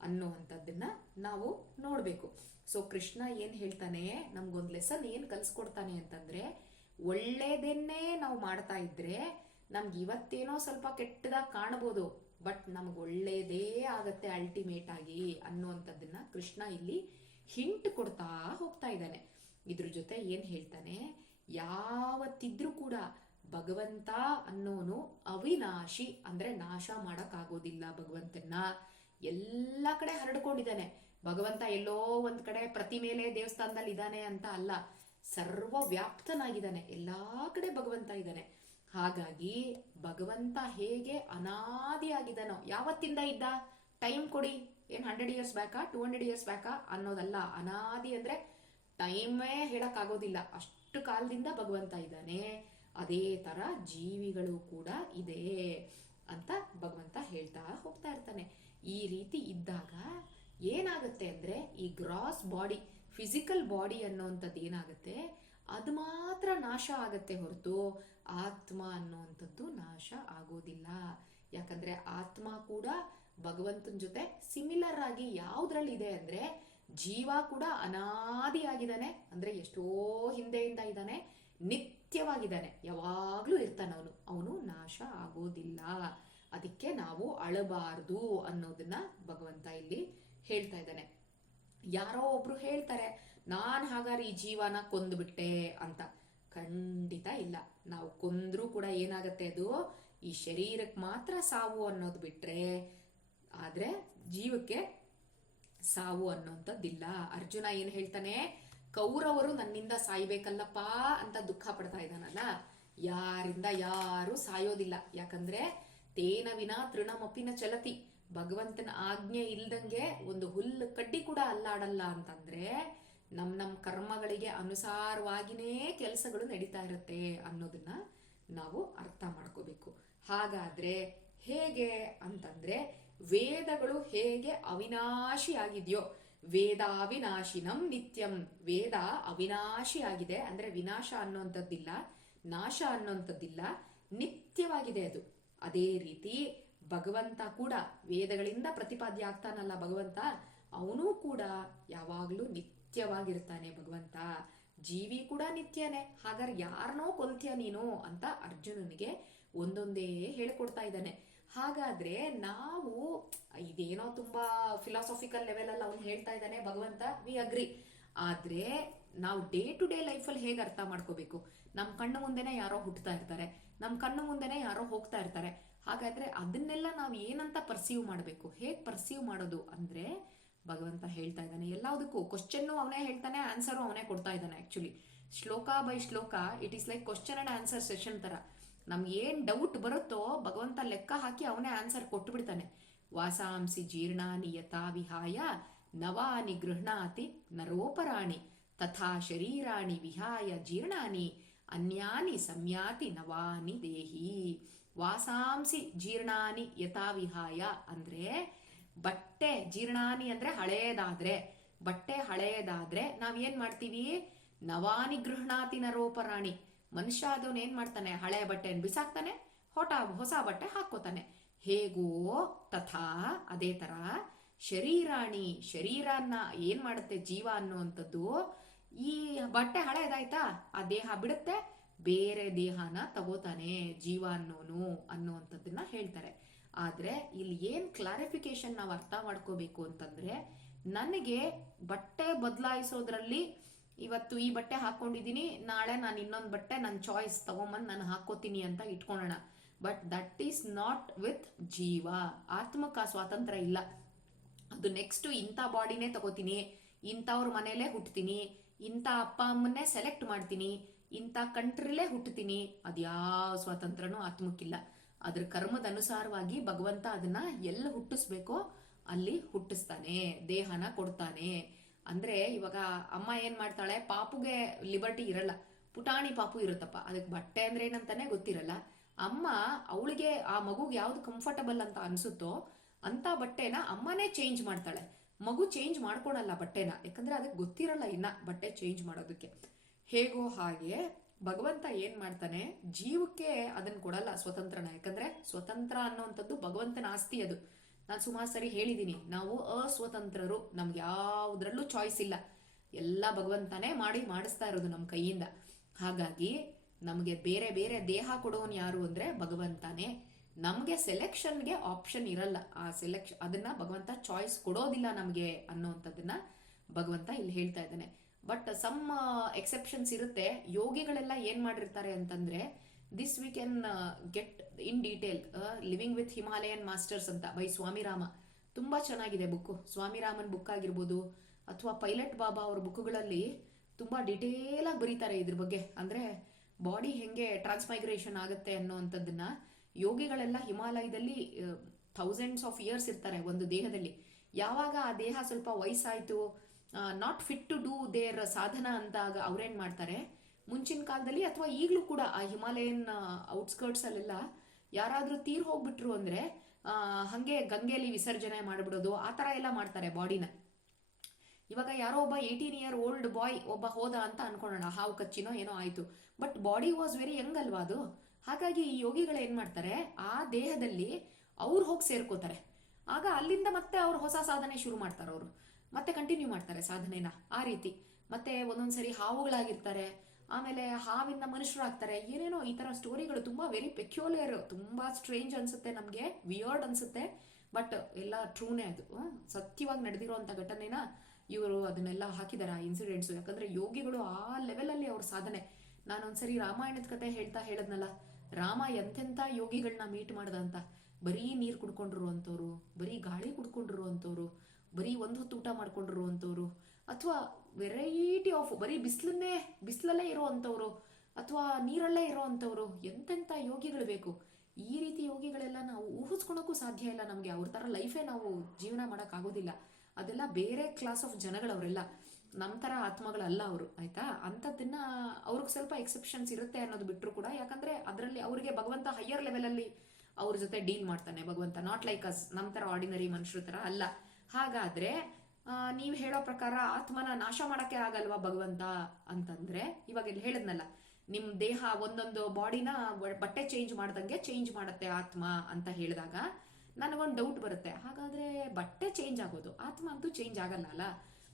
ಅನ್ನುವಂಥದ್ದನ್ನ ನಾವು ನೋಡಬೇಕು. ಸೊ ಕೃಷ್ಣ ಏನ್ ಹೇಳ್ತಾನೆ? ನಮ್ಗೊಂದು ಲೆಸನ್ ಏನ್ ಕಲ್ಸ್ಕೊಡ್ತಾನೆ ಅಂತಂದ್ರೆ, ಒಳ್ಳೇದನ್ನೇ ನಾವು ಮಾಡ್ತಾ ಇದ್ರೆ ನಮ್ಗೆ ಇವತ್ತೇನೋ ಸ್ವಲ್ಪ ಕೆಟ್ಟದಾಗಿ ಕಾಣಬಹುದು ಬಟ್ ನಮ್ಗೆ ಒಳ್ಳೇದೇ ಆಗತ್ತೆ ಅಲ್ಟಿಮೇಟ್ ಆಗಿ ಅನ್ನುವಂಥದ್ದನ್ನ ಕೃಷ್ಣ ಇಲ್ಲಿ ಹಿಂಟ್ ಕೊಡ್ತಾ ಹೋಗ್ತಾ ಇದ್ದಾನೆ. ಇದ್ರ ಜೊತೆ ಏನ್ ಹೇಳ್ತಾನೆ? ಯಾವತ್ತಿದ್ರೂ ಕೂಡ ಭಗವಂತ ಅನ್ನೋನು ಅವಿನಾಶಿ ಅಂದ್ರೆ ನಾಶ ಮಾಡಕ್ಕಾಗೋದಿಲ್ಲ ಭಗವಂತನ ಎಲ್ಲ ಕಡೆ ಹರಡ್ಕೊಂಡಿದ್ದಾನೆ. ಭಗವಂತ ಎಲ್ಲೋ ಒಂದ್ ಕಡೆ ಪ್ರತಿಮೇಲೆ ದೇವಸ್ಥಾನದಲ್ಲಿ ಇದ್ದಾನೆ ಅಂತ ಅಲ್ಲ ಸರ್ವ ವ್ಯಾಪ್ತನಾಗಿದ್ದಾನೆ ಎಲ್ಲಾ ಕಡೆ ಭಗವಂತ ಇದ್ದಾನೆ. ಹಾಗಾಗಿ ಭಗವಂತ ಹೇಗೆ ಅನಾದಿಯಾಗಿದ್ದಾನೋ, ಯಾವತ್ತಿಂದ ಇದ್ದ? ಟೈಮ್ ಕೊಡಿ. ಏನ್ ಹಂಡ್ರೆಡ್ ಇಯರ್ಸ್ ಬ್ಯಾಕಾ? ಟೂ ಹಂಡ್ರೆಡ್ ಇಯರ್ಸ್ ಬ್ಯಾಕಾ? ಅನ್ನೋದಲ್ಲ. ಅನಾದಿ ಅಂದ್ರೆ ಟೈಮೇ ಹೇಳಕ್ಕಾಗೋದಿಲ್ಲ. ಅಷ್ಟು ಕಾಲದಿಂದ ಭಗವಂತ ಇದ್ದಾನೆ. ಅದೇ ತರ ಜೀವಿಗಳು ಕೂಡ ಇದೆ ಅಂತ ಭಗವಂತ ಹೇಳ್ತಾ ಹೋಗ್ತಾ ಇರ್ತಾನೆ. ಈ ರೀತಿ ಇದ್ದಾಗ ಏನಾಗುತ್ತೆ ಅಂದ್ರೆ ಈ ಗ್ರಾಸ್ ಬಾಡಿ ಫಿಸಿಕಲ್ ಬಾಡಿ ಅನ್ನೋಂಥದ್ದು ಏನಾಗುತ್ತೆ? ಅದು ಮಾತ್ರ ನಾಶ ಆಗತ್ತೆ ಹೊರತು ಆತ್ಮ ಅನ್ನೋವಂಥದ್ದು ನಾಶ ಆಗೋದಿಲ್ಲ. ಯಾಕಂದ್ರೆ ಆತ್ಮ ಕೂಡ ಭಗವಂತನ ಜೊತೆ ಸಿಮಿಲರ್ ಆಗಿ ಯಾವ್ದ್ರಲ್ಲಿ ಇದೆ ಅಂದ್ರೆ ಜೀವ ಕೂಡ ಅನಾದಿಯಾಗಿದ್ದಾನೆ. ಅಂದ್ರೆ ಎಷ್ಟೋ ಹಿಂದೆಯಿಂದ ಇದ್ದಾನೆ. ನಿತ್ಯವಾಗಿದ್ದಾನೆ ಯಾವಾಗಲೂ ಇರ್ತಾನೆ ಅವನು ಅವನು ನಾಶ ಆಗೋದಿಲ್ಲ. ಅದಕ್ಕೆ ನಾವು ಅಳಬಾರ್ದು ಅನ್ನೋದನ್ನ ಭಗವಂತ ಇಲ್ಲಿ ಹೇಳ್ತಾ ಇದ್ದಾನೆ. ಯಾರೋ ಒಬ್ರು ಹೇಳ್ತಾರೆ, ನಾನ್ ಹಾಗಾದ್ರೆ ಈ ಜೀವನ ಕೊಂದ್ಬಿಟ್ಟೆ ಅಂತ. ಖಂಡಿತ ಇಲ್ಲ. ನಾವು ಕೊಂದ್ರೂ ಕೂಡ ಏನಾಗತ್ತೆ ಅದು? ಈ ಶರೀರಕ್ಕೆ ಮಾತ್ರ ಸಾವು ಅನ್ನೋದು ಬಿಟ್ರೆ, ಆದ್ರೆ ಜೀವಕ್ಕೆ ಸಾವು ಅನ್ನೋಂಥದ್ದಿಲ್ಲ. ಅರ್ಜುನ ಏನ್ ಹೇಳ್ತಾನೆ? ಕೌರವರು ನನ್ನಿಂದ ಸಾಯ್ಬೇಕಲ್ಲಪ್ಪ ಅಂತ ದುಃಖ ಪಡ್ತಾ ಇದ್ದಾನಲ್ಲ, ಯಾರಿಂದ ಯಾರು ಸಾಯೋದಿಲ್ಲ. ಯಾಕಂದ್ರೆ ತೇನ ವಿನ ತೃಣಮಪಿನ ಚಲತಿ. ಭಗವಂತನ ಆಜ್ಞೆ ಇಲ್ದಂಗೆ ಒಂದು ಹುಲ್ಲು ಕಡ್ಡಿ ಕೂಡ ಅಲ್ಲಾಡಲ್ಲ ಅಂತಂದ್ರೆ ನಮ್ ನಮ್ ಕರ್ಮಗಳಿಗೆ ಅನುಸಾರವಾಗಿನೇ ಕೆಲಸಗಳು ನಡೀತಾ ಇರುತ್ತೆ ಅನ್ನೋದನ್ನ ನಾವು ಅರ್ಥ ಮಾಡ್ಕೋಬೇಕು. ಹಾಗಾದ್ರೆ ಹೇಗೆ ಅಂತಂದ್ರೆ ವೇದಗಳು ಹೇಗೆ ಅವಿನಾಶಿ ಆಗಿದೆಯೋ ವೇದಾವಿನಾಶಿನಂ ನಿತ್ಯಂ. ವೇದ ಅವಿನಾಶಿ ಆಗಿದೆ. ಅಂದ್ರೆ ವಿನಾಶ ಅನ್ನುವಂಥದ್ದಿಲ್ಲ, ನಾಶ ಅನ್ನುವಂಥದ್ದಿಲ್ಲ, ನಿತ್ಯವಾಗಿದೆ ಅದು. ಅದೇ ರೀತಿ ಭಗವಂತ ಕೂಡ ವೇದಗಳಿಂದ ಪ್ರತಿಪಾದ್ಯ ಆಗ್ತಾನಲ್ಲ ಭಗವಂತ, ಅವನೂ ಕೂಡ ಯಾವಾಗಲೂ ನಿತ್ಯವಾಗಿರ್ತಾನೆ ಭಗವಂತ. ಜೀವಿ ಕೂಡ ನಿತ್ಯನೇ. ಹಾಗಾದ್ರೆ ಯಾರನೋ ಕೊಲ್ತೀಯ ನೀನು ಅಂತ ಅರ್ಜುನನಿಗೆ ಒಂದೊಂದೇ ಹೇಳಿಕೊಡ್ತಾ ಇದ್ದಾನೆ. ಹಾಗಾದ್ರೆ ನಾವು, ಇದೇನೋ ತುಂಬಾ ಫಿಲಾಸಫಿಕಲ್ ಲೆವೆಲ್ ಅಲ್ಲಿ ಅವ್ನು ಹೇಳ್ತಾ ಇದ್ದಾನೆ, ಭಗವಂತ ವಿ ಅಗ್ರಿ ಆದ್ರೆ ನಾವು ಡೇ ಟು ಡೇ ಲೈಫಲ್ಲಿ ಹೇಗೆ ಅರ್ಥ ಮಾಡ್ಕೋಬೇಕು? ನಮ್ಮ ಕಣ್ಣು ಮುಂದೆನೆ ಯಾರೋ ಹುಟ್ಟುತ್ತಾ ಇರ್ತಾರೆ ನಮ್ಮ ಕಣ್ಣು ಮುಂದೆನೆ ಯಾರೋ ಹೋಗ್ತಾ ಇರ್ತಾರೆ. ಹಾಗಾದ್ರೆ ಅದನ್ನೆಲ್ಲ ನಾವು ಏನಂತ ಪರ್ಸೀವ್ ಮಾಡಬೇಕು? ಹೇಗೆ ಪರ್ಸೀವ್ ಮಾಡೋದು ಅಂದ್ರೆ, ಭಗವಂತ ಹೇಳ್ತಾ ಇದ್ದಾನೆ ಎಲ್ಲದಕ್ಕೂ ಕ್ವಶನ್ನು ಅವನೇ ಹೇಳ್ತಾನೆ ಆನ್ಸರು ಅವನೇ ಕೊಡ್ತಾ ಇದ್ದಾನೆ actually shloka by shloka it is like question and answer session ತರ. ನಮ್ಗೆ ಏನ್ ಡೌಟ್ ಬರುತ್ತೋ ಭಗವಂತ ಲೆಕ್ಕ ಹಾಕಿ ಅವನೇ ಆನ್ಸರ್ ಕೊಟ್ಟು ಬಿಡ್ತಾನೆ. ವಾಸಾಂಸಿ ಜೀರ್ಣಾನಿ ಯಥಾ ವಿಹಾಯ, ನವಾನಿ ಗೃಹಣಾತಿ ನರೋಪರಾಣಿ, ತಥಾ ಶರೀರಾಣಿ ವಿಹಾಯ ಜೀರ್ಣಾನಿ, ಅನ್ಯಾನಿ ಸಂಯಾತಿ ನವಾನಿ ದೇಹಿ. ವಾಸಾಂಸಿ ಜೀರ್ಣಾನಿ ಯಥಾ ವಿಹಾಯ ಅಂದ್ರೆ ಬಟ್ಟೆ ಜೀರ್ಣಾನಿ ಅಂದ್ರೆ ಹಳೇದಾದ್ರೆ, ಬಟ್ಟೆ ಹಳೇದಾದ್ರೆ ನಾವ್ ಏನ್ ಮಾಡ್ತೀವಿ? ನವಾನಿ ಗೃಹಣಾತಿ ನರೋಪರಾಣಿ. ಮನುಷ್ಯ ಆದವನು ಏನ್ ಮಾಡ್ತಾನೆ? ಹಳೆ ಬಟ್ಟೆಯನ್ನು ಬಿಸಾಕ್ತಾನೆ, ಹೊಟ, ಹೊಸ ಬಟ್ಟೆ ಹಾಕೋತಾನೆ ಹೇಗೋ ತಥಾ ಅದೇ ತರ ಶರೀರಾಣಿ ಶರೀರನ್ನ ಏನ್ ಮಾಡುತ್ತೆ ಜೀವ ಅನ್ನುವಂಥದ್ದು, ಈ ಬಟ್ಟೆ ಹಳೆಯದಾಯ್ತಾ ಆ ದೇಹ ಬಿಡುತ್ತೆ, ಬೇರೆ ದೇಹನ ತಗೋತಾನೆ ಜೀವ ಅನ್ನೋನು ಅನ್ನುವಂಥದ್ದನ್ನ ಹೇಳ್ತಾರೆ. ಆದ್ರೆ ಇಲ್ಲಿ ಏನ್ ಕ್ಲಾರಿಫಿಕೇಶನ್ ನಾವು ಅರ್ಥ ಮಾಡ್ಕೋಬೇಕು ಅಂತಂದ್ರೆ, ನನಗೆ ಬಟ್ಟೆ ಬದಲಾಯಿಸೋದ್ರಲ್ಲಿ ಇವತ್ತು ಈ ಬಟ್ಟೆ ಹಾಕೊಂಡಿದ್ದೀನಿ, ನಾಳೆ ನಾನು ಇನ್ನೊಂದು ಬಟ್ಟೆ ನನ್ನ ಚಾಯ್ಸ್ ತಗೊಂಬಂದು ನಾನು ಹಾಕೋತೀನಿ ಅಂತ ಇಟ್ಕೊಳ್ಳೋಣ but that is not with ಜೀವ. ಆತ್ಮಕ ಸ್ವಾತಂತ್ರ್ಯ ಇಲ್ಲ. ಅದು ನೆಕ್ಸ್ಟ್ ಇಂಥ ಬಾಡಿನೇ ತಗೋತೀನಿ, ಇಂಥವ್ರ ಮನೇಲೇ ಹುಟ್ತೀನಿ, ಇಂಥ ಅಪ್ಪ ಅಮ್ಮನ್ನೇ ಸೆಲೆಕ್ಟ್ ಮಾಡ್ತೀನಿ, ಇಂಥ ಕಂಟ್ರಿಲೇ ಹುಟ್ಟುತ್ತೀನಿ ಅದ್ಯಾವ ಸ್ವಾತಂತ್ರ್ಯನೂ ಆತ್ಮಕ್ಕಿಲ್ಲ. ಅದ್ರ ಕರ್ಮದ ಅನುಸಾರವಾಗಿ ಭಗವಂತ ಅದನ್ನ ಎಲ್ಲಿ ಹುಟ್ಟಿಸ್ಬೇಕೋ ಅಲ್ಲಿ ಹುಟ್ಟಿಸ್ತಾನೆ, ದೇಹನ ಕೊಡ್ತಾನೆ. ಅಂದ್ರೆ ಇವಾಗ ಅಮ್ಮ ಏನ್ ಮಾಡ್ತಾಳೆ, ಪಾಪುಗೆ ಲಿಬರ್ಟಿ ಇರಲ್ಲ. ಪುಟಾಣಿ ಪಾಪು ಇರುತ್ತಪ್ಪ. ಅದಕ್ಕೆ ಬಟ್ಟೆ ಅಂದ್ರೆ ಏನಂತಾನೆ ಗೊತ್ತಿರಲ್ಲ. ಅಮ್ಮ ಅವಳಿಗೆ ಆ ಮಗುಗೆ ಯಾವ್ದು ಕಂಫರ್ಟಬಲ್ ಅಂತ ಅನ್ಸುತ್ತೋ ಅಂತ ಬಟ್ಟೆನ ಅಮ್ಮನೇ ಚೇಂಜ್ ಮಾಡ್ತಾಳೆ. ಮಗು ಚೇಂಜ್ ಮಾಡ್ಕೊಳಲ್ಲ ಬಟ್ಟೆನ. ಯಾಕಂದ್ರೆ ಅದಕ್ಕೆ ಗೊತ್ತಿರಲ್ಲ ಇನ್ನ ಬಟ್ಟೆ ಚೇಂಜ್ ಮಾಡೋದಕ್ಕೆ. ಹೇಗೋ ಹಾಗೆ ಭಗವಂತ ಏನ್ ಮಾಡ್ತಾನೆ, ಜೀವಕ್ಕೆ ಅದನ್ನ ಕೊಡಲ್ಲ, ಸ್ವತಂತ್ರನ. ಯಾಕಂದ್ರೆ ಸ್ವತಂತ್ರ ಅನ್ನುವಂಥದ್ದು ಭಗವಂತನ ಆಸ್ತಿ ಅದು. ನಾನು ಸುಮಾರು ಸರಿ ಹೇಳಿದ್ದೀನಿ ನಾವು ಅಸ್ವತಂತ್ರರು, ನಮ್ಗೆ ಯಾವುದ್ರಲ್ಲೂ ಚಾಯ್ಸ್ ಇಲ್ಲ. ಎಲ್ಲ ಭಗವಂತನೇ ಮಾಡಿ ಮಾಡಿಸ್ತಾ ಇರೋದು ನಮ್ಮ ಕೈಯಿಂದ. ಹಾಗಾಗಿ ನಮಗೆ ಬೇರೆ ಬೇರೆ ದೇಹ ಕೊಡೋನು ಯಾರು ಅಂದ್ರೆ ಭಗವಂತನೇ. ನಮಗೆ ಸೆಲೆಕ್ಷನ್ಗೆ ಆಪ್ಷನ್ ಇರಲ್ಲ. ಆ ಸೆಲೆಕ್ಷ ಅದನ್ನ ಭಗವಂತ ಚಾಯ್ಸ್ ಕೊಡೋದಿಲ್ಲ ನಮಗೆ ಅನ್ನೋವಂಥದ್ದನ್ನ ಭಗವಂತ ಇಲ್ಲಿ ಹೇಳ್ತಾ ಇದ್ದಾನೆ. ಬಟ್ ಸಮ್ ಎಕ್ಸೆಪ್ಷನ್ಸ್ ಇರುತ್ತೆ. ಯೋಗಿಗಳೆಲ್ಲ ಏನ್ ಮಾಡಿರ್ತಾರೆ ಅಂತಂದ್ರೆ this we can get in detail living with Himalayan masters ಅಂತ ಬೈ ಸ್ವಾಮಿರಾಮ ತುಂಬ ಚೆನ್ನಾಗಿದೆ ಬುಕ್ ಸ್ವಾಮಿರಾಮನ್ ಬುಕ್ ಆಗಿರ್ಬೋದು, ಅಥವಾ ಪೈಲಟ್ ಬಾಬಾ ಅವ್ರ ಬುಕ್ಗಳಲ್ಲಿ ತುಂಬ ಡೀಟೇಲ್ ಆಗಿ ಬರೀತಾರೆ ಇದ್ರ ಬಗ್ಗೆ. ಅಂದ್ರೆ ಬಾಡಿ ಹೆಂಗೆ ಟ್ರಾನ್ಸ್ಮೈಗ್ರೇಷನ್ ಆಗುತ್ತೆ ಅನ್ನೋವಂಥದ್ದನ್ನ ಯೋಗಿಗಳೆಲ್ಲ ಹಿಮಾಲಯದಲ್ಲಿ ಥೌಸಂಡ್ಸ್ ಆಫ್ ಇಯರ್ಸ್ ಇರ್ತಾರೆ ಒಂದು ದೇಹದಲ್ಲಿ. ಯಾವಾಗ ಆ ದೇಹ ಸ್ವಲ್ಪ ವಯಸ್ಸಾಯಿತು not fit to do their sadhana ಅಂದಾಗ ಅವ್ರೇನ್ ಮಾಡ್ತಾರೆ? ಮುಂಚಿನ ಕಾಲದಲ್ಲಿ ಅಥವಾ ಈಗಲೂ ಕೂಡ ಆ ಹಿಮಾಲಯನ್ ಔಟ್ಸ್ಕರ್ಟ್ಸ್ ಅಲ್ಲೆಲ್ಲ ಯಾರಾದ್ರೂ ತೀರ್ ಹೋಗ್ಬಿಟ್ರು ಅಂದ್ರೆ ಹಾಗೆ ಗಂಗೆಯಲ್ಲಿ ವಿಸರ್ಜನೆ ಮಾಡ್ಬಿಡೋದು, ಆ ತರ ಎಲ್ಲ ಮಾಡ್ತಾರೆ ಬಾಡಿನ ಇವಾಗ ಯಾರೋ ಒಬ್ಬ ಏಯ್ಟೀನ್ ಇಯರ್ ಓಲ್ಡ್ ಬಾಯ್ ಒಬ್ಬ ಹೋದ ಅಂತ ಅನ್ಕೊಳ್ಳೋಣ, ಹಾವು ಕಚ್ಚಿನೋ ಏನೋ ಆಯ್ತು. But body was very young ಅಲ್ವಾ ಅದು? ಹಾಗಾಗಿ ಈ ಯೋಗಿಗಳು ಏನ್ ಮಾಡ್ತಾರೆ, ಆ ದೇಹದಲ್ಲಿ ಅವ್ರು ಹೋಗಿ ಸೇರ್ಕೋತಾರೆ. ಆಗ ಅಲ್ಲಿಂದ ಮತ್ತೆ ಅವ್ರು ಹೊಸ ಸಾಧನೆ ಶುರು ಮಾಡ್ತಾರೆ ಅವರು. ಮತ್ತೆ ಕಂಟಿನ್ಯೂ ಮಾಡ್ತಾರೆ ಸಾಧನೆನ, ಆ ರೀತಿ. ಮತ್ತೆ ಒಂದೊಂದ್ಸರಿ ಹಾವುಗಳಾಗಿರ್ತಾರೆ ಆಮೇಲೆ ಹಾವಿಂದ ಮನುಷ್ಯರು ಆಗ್ತಾರೆ ಏನೇನೋ ಈ ತರ ಸ್ಟೋರಿಗಳು ತುಂಬಾ ವೆರಿ ಪೆಕ್ಯೂಲಿಯರ್ ತುಂಬಾ ಸ್ಟ್ರೇಂಜ್ ಅನ್ಸುತ್ತೆ ನಮ್ಗೆ. ವಿಯರ್ಡ್ ಅನ್ಸುತ್ತೆ. ಬಟ್ ಎಲ್ಲ ಟ್ರೂನೇ ಅದು. ಸತ್ಯವಾಗಿ ನಡೆದಿರುವಂತ ಘಟನೆನ ಇವರು ಅದನ್ನೆಲ್ಲ ಹಾಕಿದ್ದಾರೆ ಆ ಇನ್ಸಿಡೆಂಟ್ಸ್ ಯಾಕಂದ್ರೆ ಯೋಗಿಗಳು ಆ ಲೆವೆಲಲ್ಲಿ ಅವ್ರ ಸಾಧನೆ. ನಾನೊಂದ್ಸರಿ ರಾಮಾಯಣದ ಕತೆ ಹೇಳ್ತಾ ಹೇಳದ್ನಲ್ಲ, ರಾಮ ಎಂಥೆಂಥ ಯೋಗಿಗಳನ್ನ ಮೀಟ್ ಮಾಡ್ದ ಅಂತ. ಬರೀ ನೀರು ಕುಡ್ಕೊಂಡಿರು ಅಂತವ್ರು ಬರೀ ಗಾಳಿ ಕುಡ್ಕೊಂಡಿರು ಅಂತವ್ರು ಬರೀ ಒಂದು ಹೊತ್ತು ಊಟ ಮಾಡ್ಕೊಂಡಿರು ಅಥವಾ ವೆರೈಟಿ ಆಫ್ ಬರೀ ಬಿಸಿಲನ್ನೇ, ಬಿಸಿಲಲ್ಲೇ ಇರೋ ಅಂಥವ್ರು ಅಥವಾ ನೀರಲ್ಲೇ ಇರೋ ಅಂಥವ್ರು ಎಂತೆಂಥ ಯೋಗಿಗಳು ಬೇಕು. ಈ ರೀತಿ ಯೋಗಿಗಳೆಲ್ಲ ನಾವು ಊಹಿಸ್ಕೊಳಕ್ಕೂ ಸಾಧ್ಯ ಇಲ್ಲ ನಮಗೆ. ಅವ್ರ ಥರ ಲೈಫೇ ನಾವು ಜೀವನ ಮಾಡೋಕ್ಕಾಗೋದಿಲ್ಲ. ಅದೆಲ್ಲ ಬೇರೆ ಕ್ಲಾಸ್ ಆಫ್ ಜನಗಳವರೆಲ್ಲ. ನಮ್ಮ ಥರ ಆತ್ಮಗಳಲ್ಲ ಅವರು, ಆಯಿತಾ? ಅಂಥದ್ದನ್ನ ಅವ್ರಿಗೆ ಸ್ವಲ್ಪ ಎಕ್ಸೆಪ್ಷನ್ಸ್ ಇರುತ್ತೆ ಅನ್ನೋದು ಬಿಟ್ಟರು ಕೂಡ ಯಾಕಂದರೆ ಅದರಲ್ಲಿ ಅವರಿಗೆ ಭಗವಂತ ಹೈಯರ್ ಲೆವೆಲಲ್ಲಿ ಅವ್ರ ಜೊತೆ ಡೀಲ್ ಮಾಡ್ತಾನೆ. ಭಗವಂತ ನಾಟ್ ಲೈಕ್ ಅಸ್ ನಮ್ಮ ಥರ ಆರ್ಡಿನರಿ ಮನುಷ್ಯರ ಥರ ಅಲ್ಲ. ಹಾಗಾದ್ರೆ ನೀವು ಹೇಳೋ ಪ್ರಕಾರ ಆತ್ಮನ ನಾಶ ಮಾಡಕ್ಕೆ ಆಗಲ್ವಾ ಭಗವಂತ ಅಂತಂದ್ರೆ? ಇವಾಗ ಇಲ್ಲಿ ಹೇಳಿದ್ನಲ್ಲ, ನಿಮ್ ದೇಹ ಒಂದೊಂದು ಬಾಡಿನ ಬಟ್ಟೆ ಚೇಂಜ್ ಮಾಡ್ದಂಗೆ ಚೇಂಜ್ ಮಾಡುತ್ತೆ ಆತ್ಮ ಅಂತ ಹೇಳಿದಾಗ ನನಗೊಂದು ಡೌಟ್ ಬರುತ್ತೆ. ಹಾಗಾದ್ರೆ ಬಟ್ಟೆ ಚೇಂಜ್ ಆಗೋದು, ಆತ್ಮ ಅಂತೂ ಚೇಂಜ್ ಆಗಲ್ಲ ಅಲ್ಲ?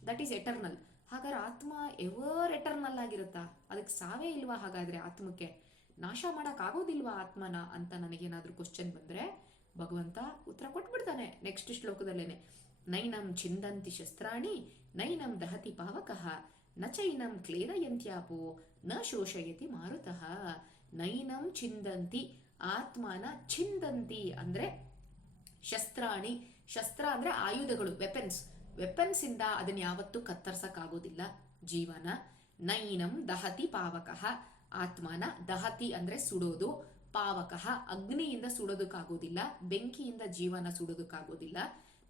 ದಟ್ ಈಸ್ ಎಟರ್ನಲ್ ಹಾಗಾದ್ರೆ ಆತ್ಮ ಎವರ್ ಎಟರ್ನಲ್ ಆಗಿರುತ್ತಾ? ಅದಕ್ಕೆ ಸಾವೇ ಇಲ್ವಾ ಹಾಗಾದ್ರೆ ಆತ್ಮಕ್ಕೆ? ನಾಶ ಮಾಡಕ್ ಆಗೋದಿಲ್ವಾ ಆತ್ಮನ ಅಂತ ನನಗೇನಾದ್ರೂ ಕ್ವಶನ್ ಬಂದ್ರೆ ಭಗವಂತ ಉತ್ತರ ಕೊಟ್ಬಿಡ್ತಾನೆ ನೆಕ್ಸ್ಟ್ ಶ್ಲೋಕದಲ್ಲೇನೆ. ನೈನಂ ಚಿಂದಂತಿ ಶಸ್ತ್ರಾಣಿ, ನೈನಂ ದಹತಿ ಪಾವಕಃ, ನ ಚೈನಂ ಕ್ಲೇದಯಂತ್ಯಾಪೋ, ನ ಶೋಷಯತಿ ಮಾರುತಃ. ನೈನಂ ಚಿಂದಂತಿ ಆತ್ಮನ ಛಿಂದಂತಿ ಅಂದ್ರೆ ಶಸ್ತ್ರಾಣಿ, ಶಸ್ತ್ರ ಅಂದ್ರೆ ಆಯುಧಗಳು ವೆಪನ್ಸ್ ವೆಪನ್ಸ್ ಇಂದ ಅದನ್ನ ಯಾವತ್ತೂ ಕತ್ತರ್ಸಕ್ಕಾಗೋದಿಲ್ಲ ಜೀವನ. ನೈನಂ ದಹತಿ ಪಾವಕಃ, ಆತ್ಮನ ದಹತಿ ಅಂದ್ರೆ ಸುಡೋದು, ಪಾವಕಃ ಅಗ್ನಿಯಿಂದ ಸುಡೋದಕ್ಕಾಗೋದಿಲ್ಲ, ಬೆಂಕಿಯಿಂದ ಜೀವನ ಸುಡೋದಕ್ಕಾಗೋದಿಲ್ಲ.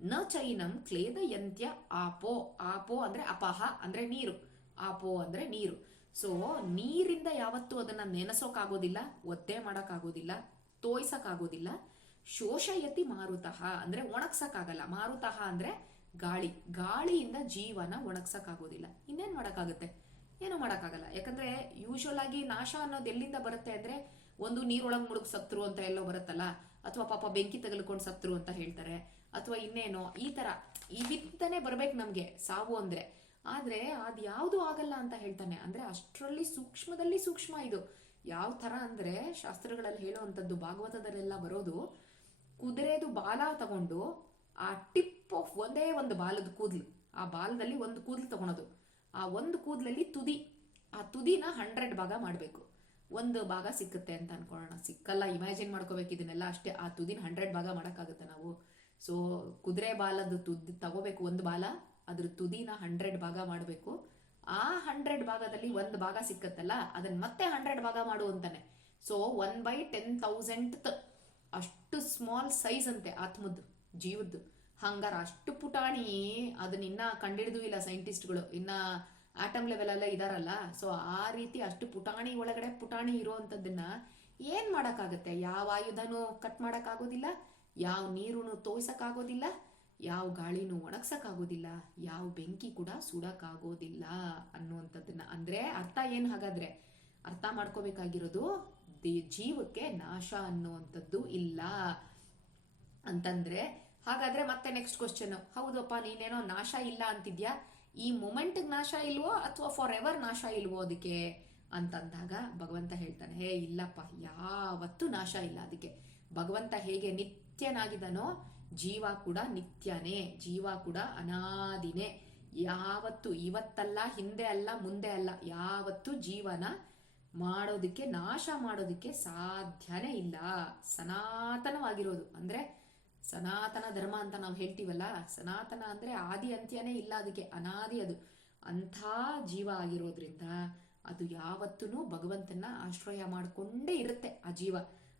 ನ ಚೈನಂ ಕ್ಲೇದಯಂತ್ಯ ಆಪೋ ಆಪೋ ಅಂದ್ರೆ ಅಪಹ ಅಂದ್ರೆ ನೀರು. ಆಪೋ ಅಂದ್ರೆ ನೀರು. ಸೊ ನೀರಿಂದ ಯಾವತ್ತೂ ಅದನ್ನ ನೆನೆಸೋಕ್ಕಾಗೋದಿಲ್ಲ ಒದ್ದೆ ಮಾಡೋಕ್ಕಾಗೋದಿಲ್ಲ, ತೋಯ್ಸಕ್ಕಾಗೋದಿಲ್ಲ. ಶೋಷಯತಿ ಮಾರುತಃ ಅಂದ್ರೆ ಒಣಗ್ಸಕ್ಕಾಗಲ್ಲ. ಮಾರುತಃ ಅಂದ್ರೆ ಗಾಳಿ. ಗಾಳಿಯಿಂದ ಜೀವನ ಒಣಗ್ಸಕ್ಕಾಗೋದಿಲ್ಲ. ಇನ್ನೇನ್ ಮಾಡೋಕ್ಕಾಗುತ್ತೆ? ಏನು ಮಾಡೋಕ್ಕಾಗಲ್ಲ. ಯಾಕಂದ್ರೆ ಯೂಶುವಲ್ ಆಗಿ ನಾಶ ಅನ್ನೋದು ಎಲ್ಲಿಂದ ಬರುತ್ತೆ ಅಂದ್ರೆ ಒಂದು ನೀರೊಳಗೆ ಮುಳುಗ್ ಸತ್ರು ಅಂತ ಎಲ್ಲೋ ಬರುತ್ತಲ್ಲ, ಅಥವಾ ಪಾಪ ಬೆಂಕಿ ತಗಲ್ಕೊಂಡು ಸತ್ರು ಅಂತ ಹೇಳ್ತಾರೆ. ಅಥವಾ ಇನ್ನೇನೋ, ಈ ತರ ಇವಿಂದನೇ ಬರ್ಬೇಕು ನಮ್ಗೆ ಸಾವು ಅಂದ್ರೆ. ಆದ್ರೆ ಅದ್ ಯಾವುದು ಆಗಲ್ಲ ಅಂತ ಹೇಳ್ತಾನೆ. ಅಂದ್ರೆ ಅಷ್ಟರಲ್ಲಿ ಸೂಕ್ಷ್ಮದಲ್ಲಿ ಸೂಕ್ಷ್ಮ ಇದು. ಯಾವ ತರ ಅಂದ್ರೆ ಶಾಸ್ತ್ರಗಳಲ್ಲಿ ಹೇಳುವಂಥದ್ದು ಭಾಗವತದಲ್ಲೆಲ್ಲ ಬರೋದು, ಕುದುರೆದು ಬಾಲ ತಗೊಂಡು ಆ ಟಿಪ್ ಆಫ್ ಒಂದೇ ಒಂದು ಬಾಲದ ಕೂದಲು, ಆ ಬಾಲದಲ್ಲಿ ಒಂದು ಕೂದಲು ತಗೊಳೋದು. ಆ ಒಂದು ಕೂದಲಲ್ಲಿ ತುದಿ, ಆ ತುದಿನ ಹಂಡ್ರೆಡ್ ಭಾಗ ಮಾಡಬೇಕು. ಒಂದು ಭಾಗ ಸಿಕ್ಕುತ್ತೆ ಅಂತ ಅನ್ಕೊಳ್ಳೋಣ. ಸಿಕ್ಕಲ್ಲ, ಇಮ್ಯಾಜಿನ್ ಮಾಡ್ಕೋಬೇಕು ಇದನ್ನೆಲ್ಲ ಅಷ್ಟೇ. ಆ ತುದಿನ ಹಂಡ್ರೆಡ್ ಭಾಗ ಮಾಡೋಕ್ಕಾಗುತ್ತೆ ನಾವು? ಸೊ ಕುದುರೆ ಬಾಲದ ತುದಿ, ತಗೋಬೇಕು ಒಂದು ಬಾಲ, ಅದ್ರ ತುದಿನ ಹಂಡ್ರೆಡ್ ಭಾಗ ಮಾಡಬೇಕು. ಆ ಹಂಡ್ರೆಡ್ ಭಾಗದಲ್ಲಿ ಒಂದು ಭಾಗ ಸಿಕ್ಕತ್ತಲ್ಲ ಅದನ್ನ ಮತ್ತೆ ಹಂಡ್ರೆಡ್ ಭಾಗ ಮಾಡು ಅಂತಾನೆ. So one by ten thousand ಅಷ್ಟು ಸ್ಮಾಲ್ ಸೈಜ್ ಅಂತೆ ಆತ್ಮದ್ದು ಜೀವದ್ದು ಹಂಗಾರ ಅಷ್ಟು ಪುಟಾಣಿ ಅದನ್ನ ಇನ್ನ ಕಂಡಿಡಿದು ಇಲ್ಲ ಸೈಂಟಿಸ್ಟ್ಗಳು ಇನ್ನ ಆಟಮ್ ಲೆವೆಲ್ ಅಲ್ಲೇ ಇದಾರಲ್ಲ ಸೊ ಆ ರೀತಿ ಅಷ್ಟು ಪುಟಾಣಿ ಒಳಗಡೆ ಪುಟಾಣಿ ಇರುವಂತದ್ದನ್ನ ಏನ್ ಮಾಡಕ್ಕಾಗತ್ತೆ? ಯಾವ ಆಯುಧನೂ ಕಟ್ ಮಾಡಕ್ಕಾಗೋದಿಲ್ಲ. ಯಾವ ನೀರುನು ತೋಯ್ಸಕ್ಕಾಗೋದಿಲ್ಲ, ಯಾವ ಗಾಳಿನೂ ಒಣಗ್ಸಕ್ಕಾಗೋದಿಲ್ಲ, ಯಾವ ಬೆಂಕಿ ಕೂಡ ಸುಡಕ್ಕಾಗೋದಿಲ್ಲ ಅನ್ನುವಂಥದ್ದನ್ನ. ಅಂದ್ರೆ ಅರ್ಥ ಏನು ಹಾಗಾದ್ರೆ? ಅರ್ಥ ಮಾಡ್ಕೋಬೇಕಾಗಿರೋದು ಜೀವಕ್ಕೆ ನಾಶ ಅನ್ನುವಂಥದ್ದು ಇಲ್ಲ. ಅಂತಂದ್ರೆ ಹಾಗಾದ್ರೆ ಮತ್ತೆ ನೆಕ್ಸ್ಟ್ ಕ್ವಶನ್ ಹೌದಪ್ಪ, ನೀನೇನೋ ನಾಶ ಇಲ್ಲ ಅಂತಿದ್ಯಾ? ಈ ಮೊಮೆಂಟ್ ನಾಶ ಇಲ್ವೋ ಅಥವಾ ಫಾರ್ ಎವರ್ ನಾಶ ಇಲ್ವೋ ಅದಕ್ಕೆ? ಅಂತಂದಾಗ ಭಗವಂತ ಹೇಳ್ತಾನೆ, ಹೇ, ಇಲ್ಲಪ್ಪ, ಯಾವತ್ತೂ ನಾಶ ಇಲ್ಲ ಅದಕ್ಕೆ. ಭಗವಂತ ಹೇಗೆ ನಿತ್ಯನಾಗಿದ್ದಾನೋ ಜೀವ ಕೂಡ ನಿತ್ಯನೇ, ಜೀವ ಕೂಡ ಅನಾದಿನೇ. ಯಾವತ್ತು ಇವತ್ತಲ್ಲ, ಹಿಂದೆ ಅಲ್ಲ, ಮುಂದೆ ಅಲ್ಲ, ಯಾವತ್ತು ಜೀವನ ಮಾಡೋದಕ್ಕೆ, ನಾಶ ಮಾಡೋದಕ್ಕೆ ಸಾಧ್ಯನೇ ಇಲ್ಲ. ಸನಾತನವಾಗಿರೋದು. ಅಂದ್ರೆ ಸನಾತನ ಧರ್ಮ ಅಂತ ನಾವು ಹೇಳ್ತೀವಲ್ಲ, ಸನಾತನ ಅಂದ್ರೆ ಆದಿ ಅಂತ್ಯನೇ ಇಲ್ಲ ಅದಕ್ಕೆ, ಅನಾದಿ ಅದು. ಅಂಥ ಜೀವ ಆಗಿರೋದ್ರಿಂದ ಅದು ಯಾವತ್ತೂ ಭಗವಂತನ ಆಶ್ರಯ ಮಾಡಿಕೊಂಡೇ ಇರುತ್ತೆ ಆ ಜೀವ.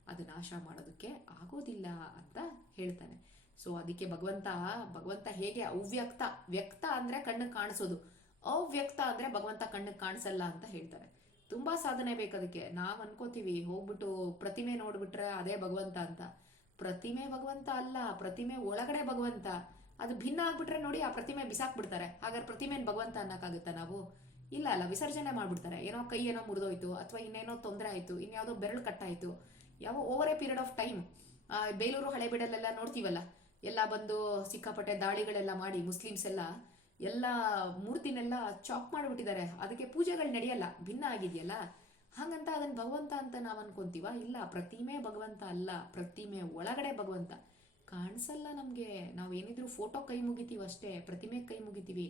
ಅದು ನಾಶ ಮಾಡೋದಕ್ಕೆ ಆಗೋದಿಲ್ಲ ಅಂತ ಹೇಳ್ತಾನೆ. ಸೊ ಅದಕ್ಕೆ ಭಗವಂತ ಭಗವಂತ ಹೇಗೆ ಅವ್ಯಕ್ತ, ವ್ಯಕ್ತ ಅಂದ್ರೆ ಕಣ್ಣಿಗೆ ಕಾಣಿಸೋದು. ಅವ್ಯಕ್ತ ಅಂದ್ರೆ ಭಗವಂತ ಕಣ್ಣಿಗೆ ಕಾಣಿಸಲ್ಲ ಅಂತ ಹೇಳ್ತಾರೆ. ತುಂಬಾ ಸಾಧನೆ ಬೇಕು ಅದಕ್ಕೆ. ನಾವ್ ಅನ್ಕೋತೀವಿ, ಹೋಗ್ಬಿಟ್ಟು ಪ್ರತಿಮೆ ನೋಡ್ಬಿಟ್ರೆ ಅದೇ ಭಗವಂತ ಅಂತ. ಪ್ರತಿಮೆ ಭಗವಂತ ಅಲ್ಲ, ಪ್ರತಿಮೆ ಒಳಗಡೆ ಭಗವಂತ. ಅದು ಭಿನ್ನ ಆಗ್ಬಿಟ್ರೆ ನೋಡಿ ಆ ಪ್ರತಿಮೆ ಬಿಸಾಕ್ಬಿಡ್ತಾರೆ. ಹಾಗಾದ್ರೆ ಪ್ರತಿಮೆನ್ ಭಗವಂತ ಅನ್ನಕ್ಕಾಗುತ್ತಾ ನಾವು? ಇಲ್ಲ ಅಲ್ಲ, ವಿಸರ್ಜನೆ ಮಾಡ್ಬಿಡ್ತಾರೆ. ಏನೋ ಕೈ ಏನೋ ಮುರಿದೋಯ್ತು, ಅಥವಾ ಇನ್ನೇನೋ ತೊಂದರೆ ಆಯ್ತು, ಇನ್ಯಾವುದೋ ಬೆರಳು ಕಟ್ಟಾಯ್ತು. ಯಾವ over a period of time Belur ಹಳೆಬೀಡಲ್ಲೆಲ್ಲ ನೋಡ್ತೀವಲ್ಲ? ಎಲ್ಲ ಬಂದು ಸಿಕ್ಕಾಪಟ್ಟೆ ದಾಳಿಗಳೆಲ್ಲ ಮಾಡಿ ಮುಸ್ಲಿಮ್ಸ್ ಎಲ್ಲ ಎಲ್ಲ ಮೂರ್ತಿನೆಲ್ಲ ಚಾಕ್ ಮಾಡಿಬಿಟ್ಟಿದ್ದಾರೆ. ಅದಕ್ಕೆ ಪೂಜೆಗಳು ನಡೆಯಲ್ಲ, ಭಿನ್ನ ಆಗಿದೆಯಲ್ಲ? ಹಾಗಂತ ಅದನ್ನ ಭಗವಂತ ಅಂತ ನಾವು ಅನ್ಕೊಂತೀವ ಇಲ್ಲ, ಪ್ರತಿಮೆ ಭಗವಂತ ಅಲ್ಲ, ಪ್ರತಿಮೆ ಒಳಗಡೆ ಭಗವಂತ. ಕಾಣಿಸಲ್ಲ ನಮ್ಗೆ ನಾವು ಏನಿದ್ರು ಫೋಟೋ ಕೈ ಮುಗಿತೀವಿ ಅಷ್ಟೇ, ಪ್ರತಿಮೆ ಕೈ ಮುಗಿತೀವಿ.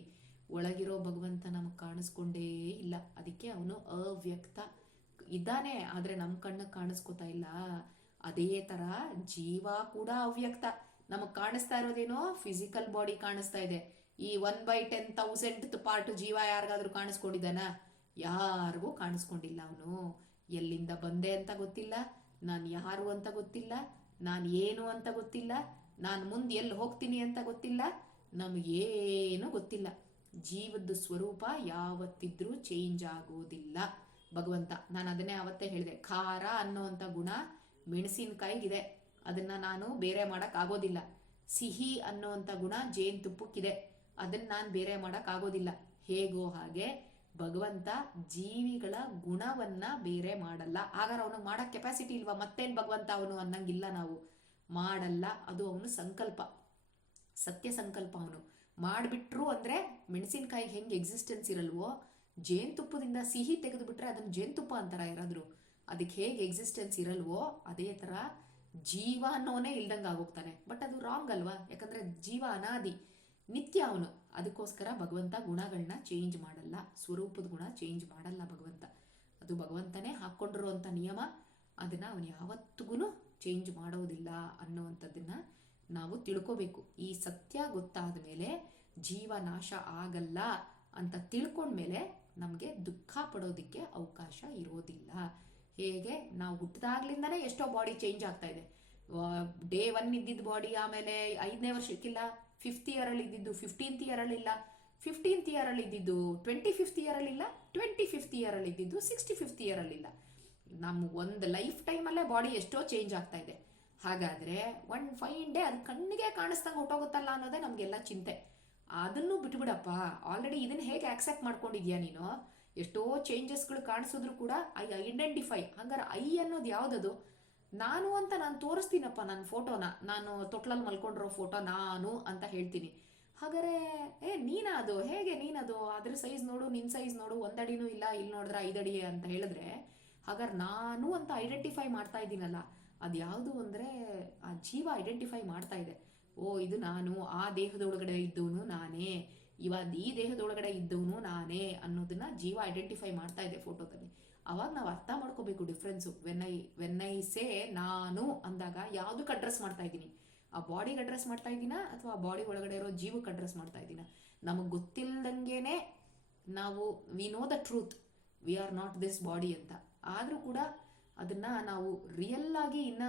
ಒಳಗಿರೋ ಭಗವಂತ ನಮಗೆ ಕಾಣಿಸ್ಕೊಂಡೇ ಇಲ್ಲ. ಅದಕ್ಕೆ ಅವನು ಅವ್ಯಕ್ತ. ಇದ್ದಾನೆ, ಆದ್ರೆ ನಮ್ ಕಣ್ಣಿಗೆ ಕಾಣಿಸ್ಕೊತಾ ಇಲ್ಲ. ಅದೇ ತರ ಜೀವ ಕೂಡ ಅವ್ಯಕ್ತ. ನಮಗ್ ಕಾಣಿಸ್ತಾ ಇರೋದೇನೋ ಫಿಸಿಕಲ್ ಬಾಡಿ ಕಾಣಿಸ್ತಾ ಇದೆ. ಈ one by ten thousand part ಜೀವ ಯಾರಿಗಾದ್ರೂ ಕಾಣಿಸ್ಕೊಂಡಿದ್ದಾನ? ಯಾರಿಗೂ ಕಾಣಿಸ್ಕೊಂಡಿಲ್ಲ ಅವನು. ಎಲ್ಲಿಂದ ಬಂದೆ ಅಂತ ಗೊತ್ತಿಲ್ಲ, ನಾನು ಯಾರು ಅಂತ ಗೊತ್ತಿಲ್ಲ, ನಾನು ಏನು ಅಂತ ಗೊತ್ತಿಲ್ಲ, ನಾನು ಮುಂದೆ ಎಲ್ಲಿ ಹೋಗ್ತೀನಿ ಅಂತ ಗೊತ್ತಿಲ್ಲ, ನಮಗೇನು ಗೊತ್ತಿಲ್ಲ. ಜೀವದ ಸ್ವರೂಪ ಯಾವತ್ತಿದ್ರೂ ಚೇಂಜ್ ಆಗೋದಿಲ್ಲ. ಭಗವಂತ. ನಾನು ಅದನ್ನೇ ಅವತ್ತೇ ಹೇಳಿದೆ. ಖಾರ ಅನ್ನೋವಂಥ ಗುಣ ಮೆಣಸಿನಕಾಯಿಗಿದೆ. ಅದನ್ನ ನಾನು ಬೇರೆ ಮಾಡಕ್ ಆಗೋದಿಲ್ಲ. ಸಿಹಿ ಅನ್ನೋವಂಥ ಗುಣ ಜೇನುತುಪ್ಪಕ್ಕಿದೆ. ಅದನ್ನ ನಾನು ಬೇರೆ ಮಾಡಕ್ ಆಗೋದಿಲ್ಲ. ಹೇಗೋ ಹಾಗೆ ಭಗವಂತ ಜೀವಿಗಳ ಗುಣವನ್ನ ಬೇರೆ ಮಾಡಲ್ಲ. ಹಾಗಾದ್ರೆ ಅವನು ಮಾಡಕ್ ಕೆಪಾಸಿಟಿ ಇಲ್ವಾ? ಮತ್ತೇನ್ ಭಗವಂತ ಅವನು ಅನ್ನಂಗಿಲ್ಲ ನಾವು. ಮಾಡಲ್ಲ. ಅದು ಅವನು ಸಂಕಲ್ಪ. ಸತ್ಯ ಸಂಕಲ್ಪ ಅವನು. ಮಾಡಿಬಿಟ್ರು ಅಂದ್ರೆ ಮೆಣಸಿನಕಾಯಿ ಹೆಂಗೆ ಎಕ್ಸಿಸ್ಟೆನ್ಸ್ ಇರಲ್ವೋ ಜೇನುತುಪ್ಪದಿಂದ ಸಿಹಿ ತೆಗೆದುಬಿಟ್ರೆ ಅದನ್ನ ಜೇನುತುಪ್ಪ ಅಂತಾರ ಯಾರಾದರೂ. ಅದಕ್ಕೆ ಹೇಗೆ ಎಕ್ಸಿಸ್ಟೆನ್ಸ್ ಇರಲ್ವೋ ಅದೇ ಥರ ಜೀವ ಅನ್ನೋನೇ ಇಲ್ದಂಗೆ ಆಗೋಗ್ತಾನೆ. ಬಟ್ ಅದು ರಾಂಗ್ ಅಲ್ವಾ? ಯಾಕಂದ್ರೆ ಜೀವ ಅನಾದಿ. ನಿತ್ಯ ಅವನು. ಅದಕ್ಕೋಸ್ಕರ ಭಗವಂತ ಗುಣಗಳನ್ನ ಚೇಂಜ್ ಮಾಡಲ್ಲ. ಸ್ವರೂಪದ ಗುಣ ಚೇಂಜ್ ಮಾಡಲ್ಲ ಭಗವಂತ. ಅದು ಭಗವಂತನೇ ಹಾಕ್ಕೊಂಡಿರುವಂಥ ನಿಯಮ. ಅದನ್ನ ಅವನು ಯಾವತ್ತಿಗೂ ಚೇಂಜ್ ಮಾಡೋದಿಲ್ಲ ಅನ್ನುವಂಥದ್ದನ್ನ ನಾವು ತಿಳ್ಕೋಬೇಕು. ಈ ಸತ್ಯ ಗೊತ್ತಾದ ಮೇಲೆ ಜೀವ ನಾಶ ಆಗಲ್ಲ ಅಂತ ತಿಳ್ಕೊಂಡ್ಮೇಲೆ ನಮಗೆ ದುಃಖ ಪಡೋದಕ್ಕೆ ಅವಕಾಶ ಇರೋದಿಲ್ಲ. ಹೇಗೆ? ನಾವು ಹುಟ್ಟಿದಾಗ್ಲಿಂದನೇ ಎಷ್ಟೋ ಬಾಡಿ ಚೇಂಜ್ ಆಗ್ತಾ ಇದೆ. ಡೇ ಒನ್ ಇದ್ದಿದ್ದ ಬಾಡಿ ಆಮೇಲೆ ಐದನೇ ವರ್ಷಕ್ಕಿಲ್ಲ ಫಿಫ್ತ್ ಇಯರಲ್ಲಿ ಇದ್ದಿದ್ದು ಫಿಫ್ಟೀನ್ತ್ ಇಯರಲ್ಲಿ ಇಲ್ಲ ಫಿಫ್ಟೀನ್ತ್ ಇಯರಲ್ಲಿ ಇದ್ದಿದ್ದು ಟ್ವೆಂಟಿ ಫಿಫ್ತ್ ಇಯರಲ್ಲಿ ಇಲ್ಲ ಟ್ವೆಂಟಿ ಫಿಫ್ತ್ ಇಯರಲ್ಲಿ ಇದ್ದಿದ್ದು ಸಿಕ್ಸ್ಟಿ ಫಿಫ್ತ್ ಇಯರಲ್ಲಿ ಇಲ್ಲ. ನಮ್ಮ ಒಂದು ಲೈಫ್ ಟೈಮಲ್ಲೇ ಬಾಡಿ ಎಷ್ಟೋ ಚೇಂಜ್ ಆಗ್ತಾ ಇದೆ. ಹಾಗಾದರೆ ಒನ್ ಫೈನ್ ಡೇ ಅದು ಕಣ್ಣಿಗೆ ಕಾಣಿಸ್ದಂಗೆ ಹೊಟ್ಟೋಗುತ್ತಲ್ಲ ಅನ್ನೋದೇ ನಮಗೆಲ್ಲ ಚಿಂತೆ. ಅದನ್ನು ಬಿಟ್ಬಿಡಪ್ಪ. ಆಲ್ರೆಡಿ ಇದನ್ನ ಹೇಗೆ ಆಕ್ಸೆಪ್ಟ್ ಮಾಡ್ಕೊಂಡಿದ್ಯಾ ನೀನು? ಎಷ್ಟೋ ಚೇಂಜಸ್ಗಳು ಕಾಣಿಸಿದ್ರು ಕೂಡ ಐ ಐಡೆಂಟಿಫೈ ಹಂಗಾರೆ ಐ ಅನ್ನೋದು ಯಾವ್ದದು? ನಾನು ಅಂತ ನಾನು ತೋರಿಸ್ತೀನಪ್ಪ ನನ್ನ ಫೋಟೋನ. ನಾನು ತೊಟ್ಲಲ್ಲಿ ಮಲ್ಕೊಂಡಿರೋ ಫೋಟೋ ನಾನು ಅಂತ ಹೇಳ್ತೀನಿ. ಹಾಗಾದ್ರೆ ಏ ನೀನ ಅದು ಹೇಗೆ ನೀನದು? ಅದ್ರ ಸೈಜ್ ನೋಡು ನಿನ್ನ ಸೈಜ್ ನೋಡು, ಒಂದಡಿನೂ ಇಲ್ಲ ಇಲ್ಲಿ ನೋಡಿದ್ರೆ ಐದಡಿ ಅಂತ ಹೇಳಿದ್ರೆ ಹಾಗಾದ್ರೆ ನಾನು ಅಂತ ಐಡೆಂಟಿಫೈ ಮಾಡ್ತಾ ಇದ್ದೀನಲ್ಲ ಅದು ಯಾವುದು ಅಂದರೆ ಆ ಜೀವ ಐಡೆಂಟಿಫೈ ಮಾಡ್ತಾ ಇದೆ. ಓ, ಇದು ನಾನು, ಆ ದೇಹದೊಳಗಡೆ ಇದ್ದವನು ನಾನೇ ಇವಾಗ ಈ ದೇಹದೊಳಗಡೆ ಇದ್ದವನು ನಾನೇ ಅನ್ನೋದನ್ನ ಜೀವ ಐಡೆಂಟಿಫೈ ಮಾಡ್ತಾ ಇದೆ ಫೋಟೋದಲ್ಲಿ ಅವಾಗ ನಾವು ಅರ್ಥ ಮಾಡ್ಕೋಬೇಕು difference when I when say ನಾನು ಅಂದಾಗ ಯಾವುದಕ್ಕೆ ಅಡ್ರೆಸ್ ಮಾಡ್ತಾ ಇದ್ದೀನಿ? ಆ ಬಾಡಿಗೆ ಅಡ್ರೆಸ್ ಮಾಡ್ತಾ ಇದ್ದೀನಾ ಅಥವಾ ಆ ಬಾಡಿ ಒಳಗಡೆ ಇರೋ ಜೀವಕ್ಕೆ ಅಡ್ರೆಸ್ ಮಾಡ್ತಾ ಇದ್ದೀನಾ? ನಮಗೆ ಗೊತ್ತಿಲ್ದಂಗೆನೆ ನಾವು we know the truth we are not this body ಅಂತ. ಆದರೂ ಕೂಡ ಅದನ್ನ ನಾವು ರಿಯಲ್ ಆಗಿ ಇನ್ನ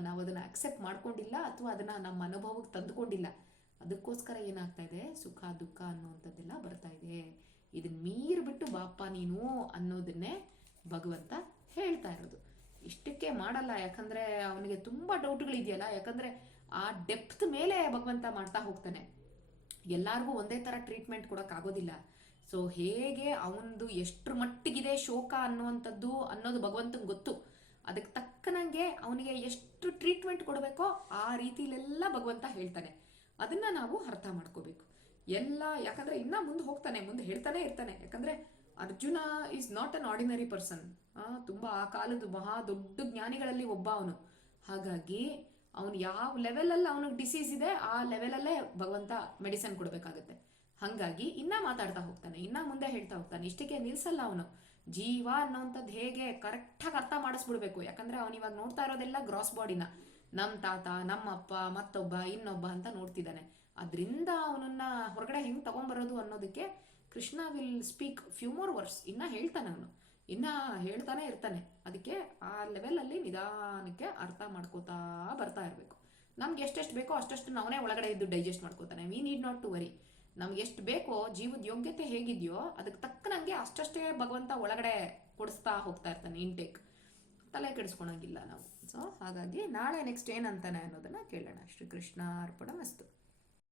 ನಾವು ಅದನ್ನ ಅಕ್ಸೆಪ್ಟ್ ಮಾಡ್ಕೊಂಡಿಲ್ಲ ಅಥವಾ ಅದನ್ನ ನಮ್ಮ ಅನುಭವಕ್ಕೆ ತಂದುಕೊಂಡಿಲ್ಲ. ಅದಕ್ಕೋಸ್ಕರ ಏನಾಗ್ತಾ ಇದೆ? ಸುಖ, ದುಃಖ ಅನ್ನುವಂಥದ್ದೆಲ್ಲ ಬರ್ತಾ ಇದೆ. ಇದನ್ನ ಮೀರ್ಬಿಟ್ಟು ಬಾಪ ನೀನು ಅನ್ನೋದನ್ನೇ ಭಗವಂತ ಹೇಳ್ತಾ ಇರೋದು. ಇಷ್ಟಕ್ಕೆ ಮಾಡಲ್ಲ. ಯಾಕಂದ್ರೆ ಅವನಿಗೆ ತುಂಬಾ ಡೌಟ್ಗಳಿದೆಯಲ್ಲ ಯಾಕಂದ್ರೆ ಆ ಡೆಪ್ತ್ ಮೇಲೆ ಭಗವಂತ ಮಾಡ್ತಾ ಹೋಗ್ತಾನೆ. ಎಲ್ಲಾರ್ಗೂ ಒಂದೇ ತರ ಟ್ರೀಟ್ಮೆಂಟ್ ಕೊಡೋಕ್ಕಾಗೋದಿಲ್ಲ ಸೊ ಹೇಗೆ ಅವನದು ಮಟ್ಟಿಗೆ ಮಟ್ಟಿಗಿದೆ ಶೋಕ ಅನ್ನುವಂಥದ್ದು ಅನ್ನೋದು ಭಗವಂತಂಗೆ ಗೊತ್ತು. ಅದಕ್ಕೆ ತಕ್ಕನಂಗೆ ಅವನಿಗೆ ಎಷ್ಟು ಟ್ರೀಟ್ಮೆಂಟ್ ಕೊಡಬೇಕೋ ಆ ರೀತಿಲೆಲ್ಲ ಭಗವಂತ ಹೇಳ್ತಾನೆ. ಅದನ್ನ ನಾವು ಅರ್ಥ ಮಾಡ್ಕೋಬೇಕು. ಎಲ್ಲ, ಯಾಕಂದ್ರೆ ಇನ್ನ ಮುಂದೆ ಹೋಗ್ತಾನೆ, ಮುಂದೆ ಹೇಳ್ತಾನೆ ಇರ್ತಾನೆ. ಯಾಕಂದ್ರೆ Arjuna is not an ordinary person ತುಂಬಾ ಆ ಕಾಲದ ಮಹಾ ದೊಡ್ಡ ಜ್ಞಾನಿಗಳಲ್ಲಿ ಒಬ್ಬ ಅವನು. ಹಾಗಾಗಿ ಅವನು ಯಾವ ಲೆವೆಲಲ್ಲಿ ಅವನಿಗೆ ಡಿಸೀಸ್ ಇದೆ, ಆ ಲೆವೆಲಲ್ಲೇ ಭಗವಂತ ಮೆಡಿಸನ್ ಕೊಡಬೇಕಾಗತ್ತೆ. ಹಾಗಾಗಿ ಇನ್ನ ಮಾತಾಡ್ತಾ ಹೋಗ್ತಾನೆ, ಇನ್ನ ಮುಂದೆ ಹೇಳ್ತಾ ಹೋಗ್ತಾನೆ. ಇಷ್ಟಕ್ಕೆ ನಿಲ್ಸಲ್ಲ ಅವನು. ಜೀವ ಅನ್ನೋಂಥದ್ದು ಹೇಗೆ ಕರೆಕ್ಟಾಗಿ ಅರ್ಥ ಮಾಡಿಸ್ಬಿಡ್ಬೇಕು. ಯಾಕಂದ್ರೆ ಇವಾಗ ನೋಡ್ತಾ ಇರೋದೆಲ್ಲ ಗ್ರಾಸ್ ಬಾಡಿನ ನಮ್ಮ ತಾತ ನಮ್ಮಪ್ಪ ಮತ್ತೊಬ್ಬ, ಇನ್ನೊಬ್ಬ ಅಂತ ನೋಡ್ತಿದ್ದಾನೆ. ಅದರಿಂದ ಅವನನ್ನ ಹೊರಗಡೆ ಹೆಂಗ್ ತಗೊಂಬರೋದು ಅನ್ನೋದಕ್ಕೆ Krishna will speak few more words ಇನ್ನ ಹೇಳ್ತಾನೆ ಅವನು. ಇನ್ನ ಹೇಳ್ತಾನೆ ಇರ್ತಾನೆ. ಅದಕ್ಕೆ ಆ ಲೆವೆಲಲ್ಲಿ ನಿಧಾನಕ್ಕೆ ಅರ್ಥ ಮಾಡ್ಕೋತಾ ಬರ್ತಾ ಇರಬೇಕು. ನಮ್ಗೆ ಎಷ್ಟೆಷ್ಟು ಬೇಕೋ ಅಷ್ಟಷ್ಟು ನಾವೇ ಒಳಗಡೆ ಇದ್ದು digest ಮಾಡ್ಕೋತಾನೆ. We need not to worry ನಮ್ಗೆ ಎಷ್ಟು ಬೇಕೋ ಜೀವದ ಯೋಗ್ಯತೆ ಹೇಗಿದೆಯೋ ಅದಕ್ಕೆ ತಕ್ಕನಂಗೆ ಅಷ್ಟಷ್ಟೇ ಭಗವಂತ ಒಳಗಡೆ ಕೊಡಿಸ್ತಾ ಹೋಗ್ತಾ ಇರ್ತಾನೆ ಇಂಟೇಕ್ ತಲೆ ಕೆಡಿಸ್ಕೊಳಂಗಿಲ್ಲ ನಾವು. ಸೊ ಹಾಗಾಗಿ ನಾಳೆ ನೆಕ್ಸ್ಟ್ ಏನಂತಾನೆ ಅನ್ನೋದನ್ನ ಕೇಳೋಣ. ಶ್ರೀಕೃಷ್ಣ ಅರ್ಪಣ ಮಸ್ತು